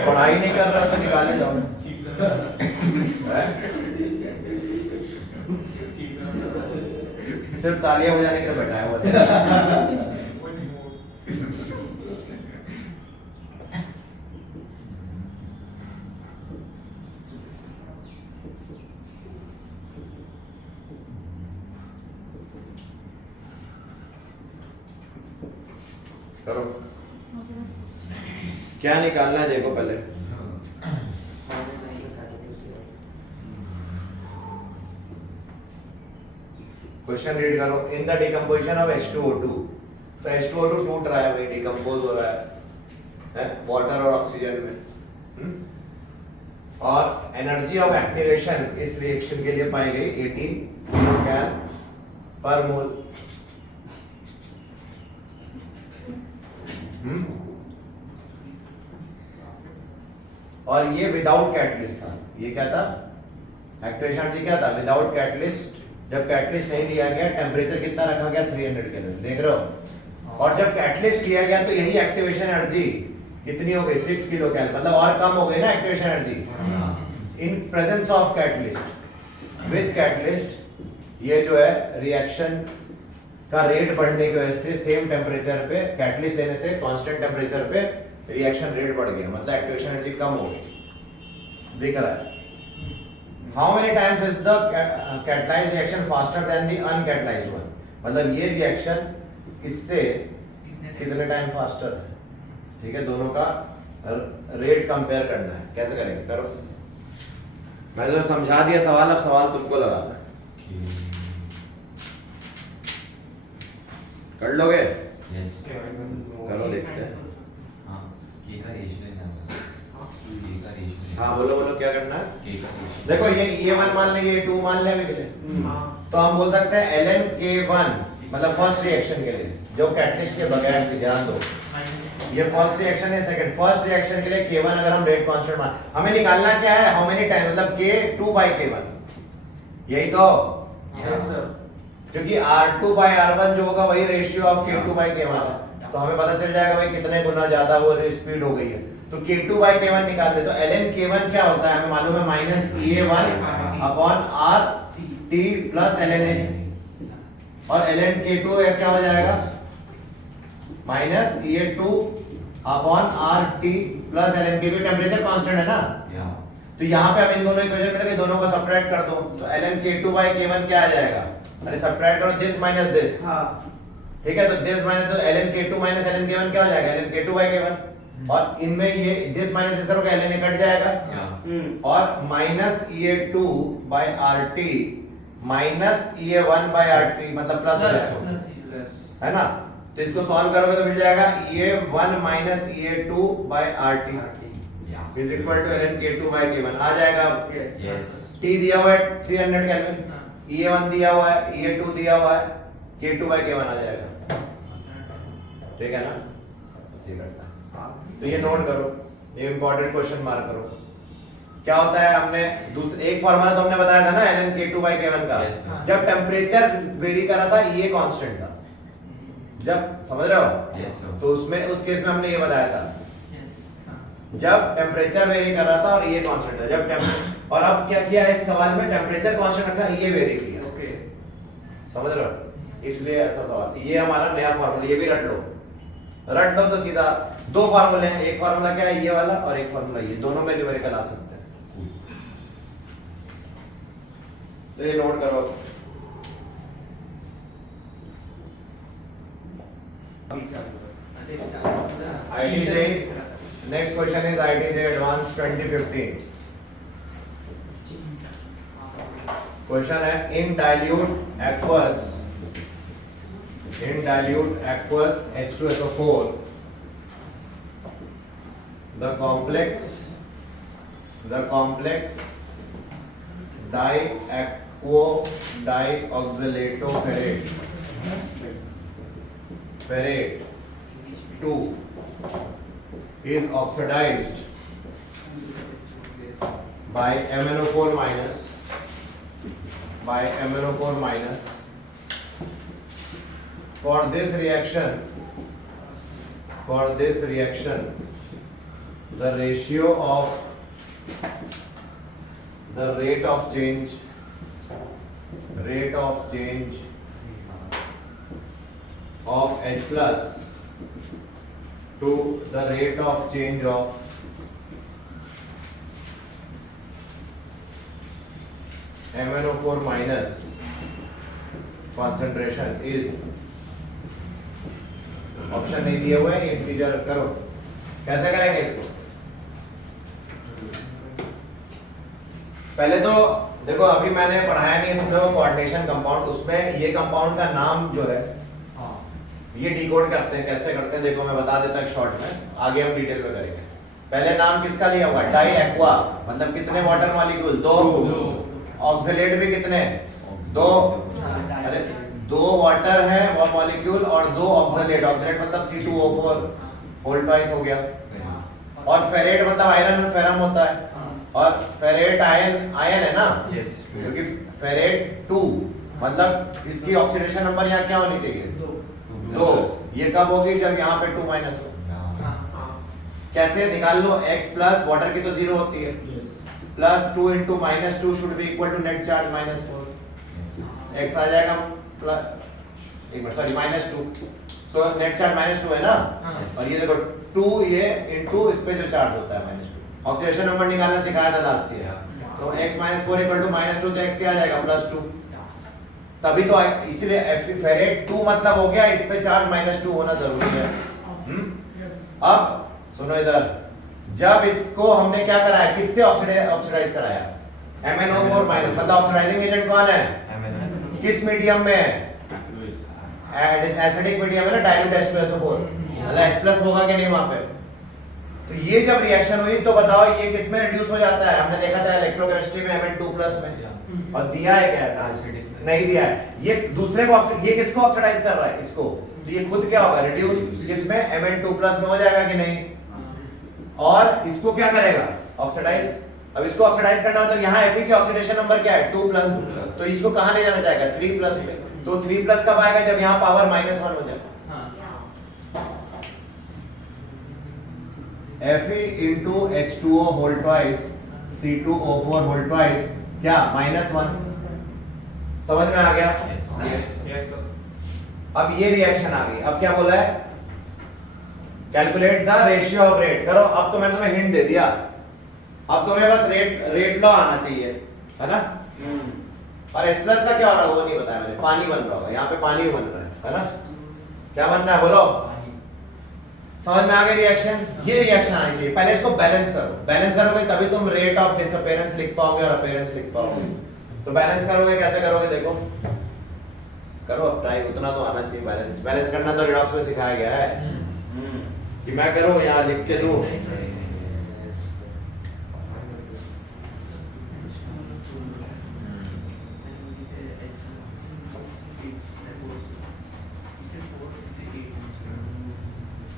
पढ़ाई नहीं कर रहा तो निकालने जाओ। हैं? सिर्फ तालियां बजाने के लिए बैठा है वो। करो, क्या निकालना है देखो पहले। क्वेश्चन रीड करो। In the decomposition of H2O2, तो H2O2 टूट रहा है भाई, डिकम्पोज हो रहा है वाटर और ऑक्सीजन में। और एनर्जी ऑफ एक्टिवेशन इस रिएक्शन के लिए पाई गई 18 किलोकैल पर मोल। और ये विदाउट कैटलिस्ट था। ये क्या था, एक्टिवेशन एनर्जी क्या था विदाउट कैटलिस्ट। जब कैटलिस्ट नहीं लिया गया, टेम्परेचर कितना रखा गया 300 केल्विन, देख रहे हो। और जब कैटलिस्ट किया गया तो यही एक्टिवेशन एनर्जी कितनी हो गई 6 किलो कैल, मतलब और कम हो गई ना activation energy in presence of catalyst. With catalyst ये जो है रिएक्शन का रेट बढ़ने की वजह से सेम टेम्परेचर पे, कैटलिस्ट लेने से कांस्टेंट टेम्परेचर पे रिएक्शन रेट बढ़ गया, मतलब एक्टिवेशन एनर्जी कम हो गई। दिख रहा है। How many times is the catalysed reaction faster than the uncatalysed one, मतलब ये रिएक्शन इससे कितने टाइम फास्टर है। ठीक है, दोनों का रेट कंपेयर करना है, कैसे करेंगे करो। मैंने तो समझा दिया सवाल, अब सवाल तुमको लगाना है, कर लोगे? यस करो देखते हैं। हाँ के का रेशियो लेना है, के का रेशियो हाँ बोलो बोलो क्या करना है। के का रेशियो देखो ये 1 मान ले, ये 2 मान ले अभी के लिए, तो हम बोल सकते हैं ln k1 मतलब फर्स्ट रिएक्शन के लिए जो कैटलिस्ट के बगैर थी, ध्यान दो ये फर्स्ट रिएक्शन है। सेकंड फर्स्ट रिएक्शन के लिए k1 अगर हम रेट कांस्टेंट मान, हमें निकालना क्या है, हाउ मेनी टाइम मतलब k2/k1, यही तो। Yes sir. क्योंकि R2/R1 जो होगा वही रेशियो ऑफ k2/k1 है, तो हमें पता चल जाएगा भाई कितने गुना ज्यादा वो स्पीड हो गई है, तो k2/k1 निकाल दे। तो ln k1 क्या होता है हमें मालूम है, minus E1 upon RT plus ln A, और ln k2 क्या हो जाएगा, minus E2 upon RT plus ln k, temperature constant है ना, या तो यहाँ पे हम इन दोनों इक्वेशन में लगे, दोनों को सब्ट्रैक्ट कर दो, तो ln k2/k1 क्या आ जाएगा, अरे सब्ट्रैक्ट करो दिस माइनस दिस, हाँ ठीक है, तो दिस माइनस तो ln k2 minus ln k1 क्या हो जाएगा, ln k2/k1, और इनमें ये दिस माइनस दिस करोगे ln A कट जाएगा, या और माइनस E2/RT माइनस E1/RT मतलब प्लस हो जाएगा, है ना, तो इसको सॉल्व करोगे तो मिल जाएगा E1 minus E2/RT is equal to ln k2/k1 आ जाएगा। यस यस T दिया हुआ है 300 केल्विन, E1 दिया हुआ है, E2 दिया हुआ है, k2/k1 आ जाएगा, ठीक है ना, ऐसे करना है। तो ये नोट करो, ये इंपॉर्टेंट क्वेश्चन मार्क करो। क्या होता है, हमने दूसरे एक फार्मूला तो हमने बताया था ना ln k2/k1 का, Yes, sir. जब टेम्परेचर वेरी कर रहा था ये कांस्टेंट था, जब समझ रहे हो, Yes, sir. तो उसमें उस केस में हमने ये बताया था जब टेम्परेचर वेरी कर रहा था और ये कांस्टेंट था, जब और अब क्या किया है इस सवाल में, टेम्परेचर कांस्टेंट रखा, ये वेरी किया, ओके समझ रहे हो, इसलिए ऐसा सवाल। ये हमारा नया फार्मूला, ये भी रट लो तो सीधा दो फार्मूले हैं, एक फार्मूला क्या है ये वाला और एक फार्मूला ये, दोनों में न्यूमेरिकल आ सकते हैं, तो ये नोट करो। ITJ, next question is ITJ Advanced 2015. Question है in dilute aqueous H2SO4 the complex dioxylato ferrate 2 is oxidized by MnO4 minus for this reaction the ratio of the rate of change of H plus to the rate of change of MnO4 minus concentration is, option नहीं दिए हुए हैं, integer करो, कैसे करेंगे इसको, पहले तो देखो अभी मैंने पढ़ाया नहीं है तुम लोगों को कोऑर्डिनेशन कंपाउंड, उसमें ये कंपाउंड का नाम जो है ये डिकोड करते हैं, कैसे करते हैं देखो मैं बता देता हूं शॉर्ट में, आगे हम डिटेल में करेंगे। पहले नाम किसका लिया हुआ, डाई एक्वा मतलब कितने वाटर मॉलिक्यूल, दो, ऑक्सीलेट भी कितने, दो, अरे दो वाटर है वो मॉलिक्यूल और दो ऑक्सीलेट, ऑक्सीलेट मतलब C2O4 होल ट्वाइस हो गया, और फेरेट मतलब आयरन और फेरम होता है, और फेरेट आयन है ना, यस क्योंकि फेरेट 2 मतलब इसकी ऑक्सीडेशन नंबर यहाँ क्या होनी चाहिए, दो, ये कब होगी जब यहाँ पे 2 माइनस हो, कैसे निकाल लो, x प्लस वाटर की तो 0 होती है, plus 2 into minus 2 should be equal to net charge minus 4, x आ जाएगा प्लस एक minute sorry minus 2, so net charge minus 2 है ना, और ये देखो 2 ये इंटू इस पे जो चार्ज होता है माइनस 2, ऑक्सीडेशन नंबर निकालना सिखाया था लास्ट ईयर, तो x minus 4 equal to minus 2, तो x क्या आ जाएगा प्लस 2, तभी तो इसलिए फेरेट 2 मतलब हो गया, इस पे चार्ज माइनस 2 होना जरूरी है। अब सुनो इधर, जब इसको हमने क्या कराया, किससे ऑक्सीडाइज कराया, MnO4 माइनस, मतलब ऑक्सीडाइजिंग एजेंट कौन है, किस मीडियम में है, एसिडिक मीडियम है ना, डाइल्यूट H2SO4, मतलब H+ होगा कि नहीं वहां पे। तो ये जब रिएक्शन हुई तो बताओ ये किस में रिड्यूस हो जाता है, हमने देखा था इलेक्ट्रोकेमिस्ट्री में Mn2+ में, और दिया है क्या ऐसा, नहीं दिया है। ये दूसरे को ये किसको ऑक्सीडाइज कर रहा है, इसको, तो ये खुद क्या होगा, रिड्यूस किसमें, Mn2+ में हो जाएगा कि नहीं, और इसको क्या करेगा, ऑक्सीडाइज। अब इसको ऑक्सीडाइज करना मतलब यहाँ Fe का ऑक्सीडेशन नंबर क्या है, 2+, तो इसको कहां ले जाना चाहेगा, 3+ में। तो 3+ कब आएगा, जब यहाँ पावर -1 हो जाए, Fe into H2O whole twice C2O4 whole twice क्या, -1। समझ में आ गया। अब ये रिएक्शन आ गई, अब क्या बोला है, calculate the ratio of rate करो। अब तो मैंने तुम्हें हिंट दे दिया, अब तुम्हें बस रेट लॉ आना चाहिए, है ना। और H+ का क्या हो रहा है वो नहीं बताया मैंने, पानी बन रहा होगा, यहाँ पे पानी बन रहा है ना, क्या बन रहा है बोलो, समझ में आ गई रिएक्शन। ये रिएक्शन आनी चाहिए, पहले इसको बैलेंस करो, बैलेंस करोगे तभी तुम रेट ऑफ डिसअपीयरेंस लिख पाओगे और अपीयरेंस लिख पाओगे। तो बैलेंस करोगे, कैसे करोगे देखो, करो अब ट्राई, उतना तो आना चाहिए। बैलेंस करना तो रिडॉक्स में सिखाया गया है कि मैं करूं यहाँ लिख के दूं,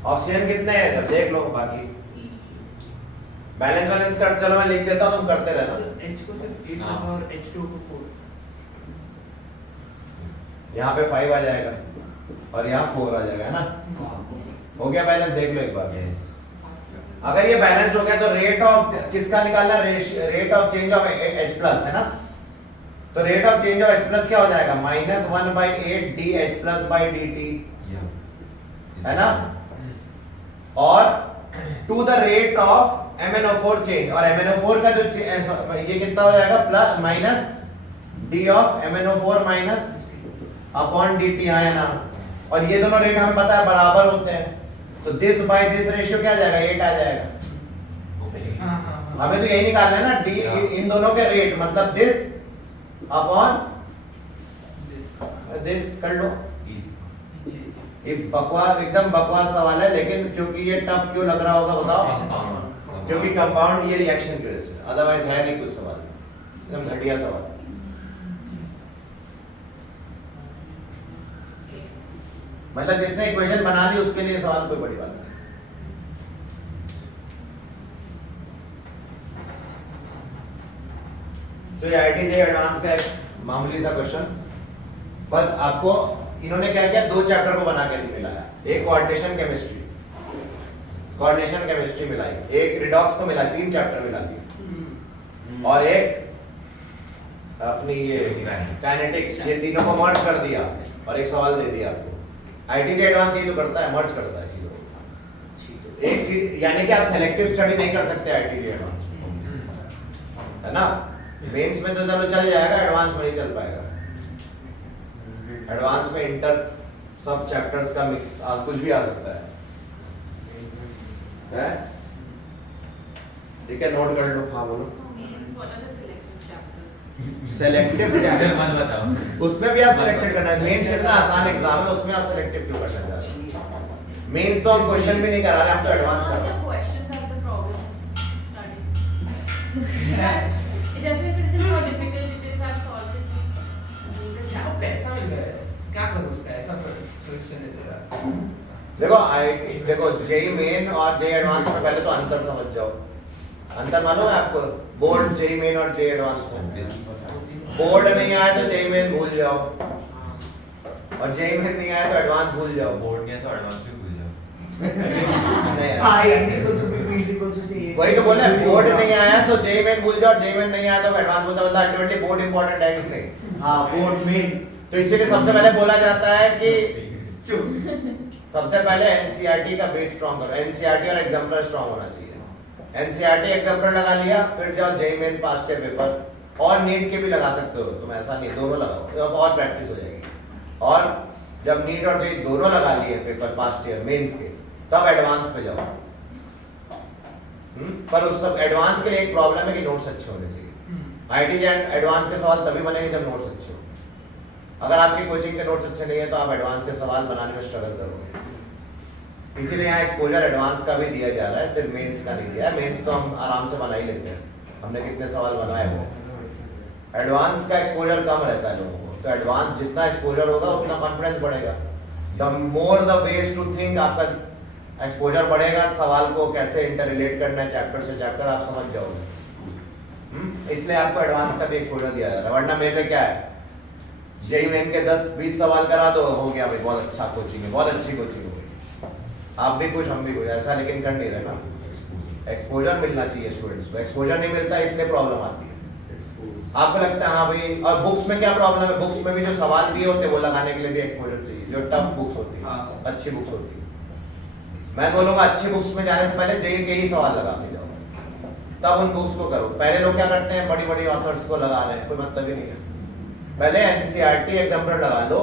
ऑक्सीजन कितने हैं तब देख लो, बाकी बैलेंस कर, चलो मैं लिख देता हूं, तुम करते रहना। H को सिर्फ 8 लगा और H2O को 4। यहाँ पे 5 आ जाएगा और यहाँ 4 आ जाएगा, है ना, हो गया बैलेंस, देख लो एक बार। अगर ये बैलेंस हो गया तो रेट ऑफ किसका निकालना, rate of change of H+, है ना। तो rate of change of H+ क्या हो जाएगा, -1/8 dH+/dt, है ना। और to the rate of MnO4 change, और MnO4 का जो ये कितना हो जाएगा, plus minus d of MnO4 minus upon dt, है ना। और ये दोनों रेट हमें पता है बराबर होते हैं, तो दिस बाय दिस रेशियो क्या आ जाएगा, 8 आ जाएगा। हमें तो यही निकालना है ना, d इन दोनों के रेट, मतलब दिस अपॉन दिस, कर लो। ये बकवास, एकदम बकवास सवाल है, लेकिन क्योंकि ये टफ क्यों लग रहा होगा बताओ, क्योंकि कंपाउंड ये रिएक्शन की वजह से, अदरवाइज है नहीं कुछ सवाल, एकदम घटिया सवाल। मतलब जिसने इक्वेशन बना दी उसके लिए सवाल कोई बड़ी बात नहीं। सो ये IIT एडवांस का एक मामूली सा क्वेश्चन, बस आपको इन्होंने क्या किया, 2 चैप्टर को बना के मिलाया, एक कोऑर्डिनेशन केमिस्ट्री मिलाई, एक रिडॉक्स को मिला, 3 चैप्टर मिला दिए, और एक अपनी ये काइनेटिक्स, ये तीनों को मर्ज कर दिया और एक सवाल दे दिया आपको। IIT एडवांस ये तो करता है, मर्ज करता है चीजों को, एक चीज, यानी कि आप सेलेक्टिव स्टडी नहीं कर सकते IIT एडवांस, है ना। मेंस में तो चलो चल जाएगा, एडवांस में नहीं चल पाएगा। एडवांस में इंटर सब चैप्टर्स का मिक्स कुछ भी आ सकता है, ठीक है, नोट कर लो। हाँ बोलो। सेलेक्टिव चैप्टर मत बताओ, उसमें भी आप सेलेक्टेड करना है। मेंस कितना आसान एग्जाम है, उसमें आप सेलेक्टिव क्यों करना चाहते हैं। मेंस तो हम क्वेश्चन भी नहीं करा रहे, हम तो एडवांस कर रहे हैं। Questions are the problem in studying. It doesn't matter how difficult it is. I've solved it. Just do the chapter. पैसा मिल गया है, क्या करूँ उसका, ऐसा क्वेश्चन है तेरा। देखो IIT, देखो जेई मेन और जेई एडवांस में पहले तो अंतर समझ जाओ। अंतर मालूम है आपको, बोर्ड जेई मेन और जेई एडवांस में। बोर्ड नहीं आया तो जेई मेन भूल जाओ, और जेई मेन नहीं आया तो एडवांस भूल जाओ। बोर्ड नहीं है तो एडवांस भी भूल जाओ। नहीं आया। हाँ, ऐसे वही तो बोला, बोर्ड नहीं आया तो जेई मेन भूल जाओ, जेई मेन नहीं आया तो एडवांस भूल जाओ, मतलब अल्टीमेटली बोर्ड इंपॉर्टेंट है कि नहीं। हाँ, बोर्ड मेन। तो इसीलिए सबसे पहले बोला जाता है कि सबसे पहले एनसीईआरटी का बेस स्ट्रांग करो, एनसीईआरटी और एग्जाम्पलर स्ट्रांग होना चाहिए। एनसीईआरटी एग्जाम्पलर लगा लिया, फिर जाओ जेई मेन पास्ट के पेपर, और नीट के भी लगा सकते हो तुम, ऐसा नहीं, दोनों लगाओ, अब और प्रैक्टिस हो जाएगी। और जब नीट और जेई दोनों लगा लिए पेपर पास्ट ईयर मेंस के, तब एडवांस पे जाओ। पर उस सब एडवांस के लिए एक प्रॉब्लम है कि नोट्स अच्छे होने चाहिए। आईटी एंड एडवांस के सवाल तभी बनेंगे जब नोट्स अच्छे हो। अगर आपकी कोचिंग के नोट्स अच्छे नहीं है तो आप एडवांस के सवाल बनाने में स्ट्रगल करोगे। इसीलिए यहाँ एक्सपोजर एडवांस का भी दिया जा रहा है, सिर्फ मेंस का नहीं दिया है। मेंस तो हम आराम से बना ही लेते हैं, हमने कितने सवाल बनाए वो। एडवांस का एक्सपोजर कम रहता है लोगों को, तो एडवांस जितना एक्सपोजर होगा उतना कॉन्फिडेंस बढ़ेगा। The more the ways to think, आपका एक्सपोजर बढ़ेगा, सवाल को कैसे इंटर रिलेट करना है चैप्टर से चैप्टर आप समझ जाओगे। इसलिए आपको एडवांस का भी एक्सपोजर दिया जा रहा है। वरना मेरे लिए क्या है, जेई मेन के 10-20 सवाल करा दो, हो गया भाई, बहुत अच्छा कोचिंग है, बहुत अच्छी कोचिंग हो गई, आप भी कुछ हम भी कुछ, ऐसा लेकिन कर नहीं रहे ना। एक्सपोजर मिलना चाहिए स्टूडेंट्स को, एक्सपोजर नहीं मिलता इसलिए प्रॉब्लम आती है। आपको लगता है हाँ भाई, और बुक्स में क्या प्रॉब्लम है, बुक्स में भी जो सवाल दिए होते हैं वो लगाने के लिए भी एक्सपोजर चाहिए, जो टफ बुक्स होती है, अच्छी बुक्स होती है। मैं बोलूँगा अच्छी बुक्स में जाने से पहले जेई के ही सवाल लगा के जाओ, तब उन बुक्स को करो। पहले लोग क्या करते हैं, बड़ी बड़ी ऑथर्स को लगा रहे हैं, कोई मतलब ही नहीं है। पहले एनसीईआरटी एग्जाम्पल लगा लो,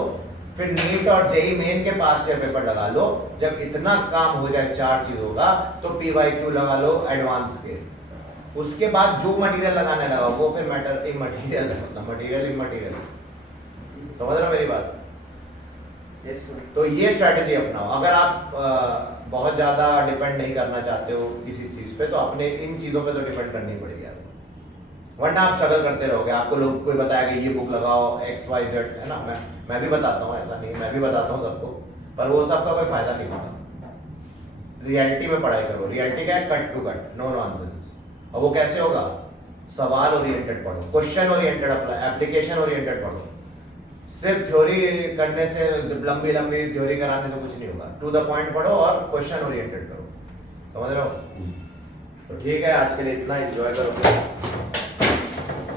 फिर नीट और जेई मेन के पास पेपर लगा लो। जब इतना काम हो जाए 4 चीजों का, तो पीवाईक्यू लगा लो एडवांस के। उसके बाद जो मटेरियल लगाने लगा वो फिर मैटर इमटेरियल है, मतलब मटेरियल इमटेरियल। समझ रहे हो मेरी बात? Yes sir. तो ये स्ट्रैटेजी अपनाओ। अगर आप बहुत ज़्यादा डिपेंड नहीं करना चाहते हो किसी चीज़ पे, तो अपने इन चीज़ों पे तो डिपेंड करनी पड़ेगी आपको, वरना आप स्ट्रगल करते रहोगे। आपको लोग कोई बताएगा ये बुक लगाओ XYZ, है ना। मैं भी बताता हूँ, ऐसा नहीं, मैं भी बताता हूँ सबको, पर वो सबका कोई फायदा नहीं होता। रियलिटी में पढ़ाई करो। रियलिटी क्या है? Cut to cut, no nonsense. और वो कैसे होगा? सवाल ओरिएंटेड पढ़ो, question oriented apply, application oriented पढ़ो। सिर्फ थ्योरी करने से, लंबी लंबी थ्योरी कराने से कुछ नहीं होगा। टू द पॉइंट पढ़ो और क्वेश्चन ओरिएंटेड करो। समझ रहे हो? तो ठीक है, आज के लिए इतना। एंजॉय करो।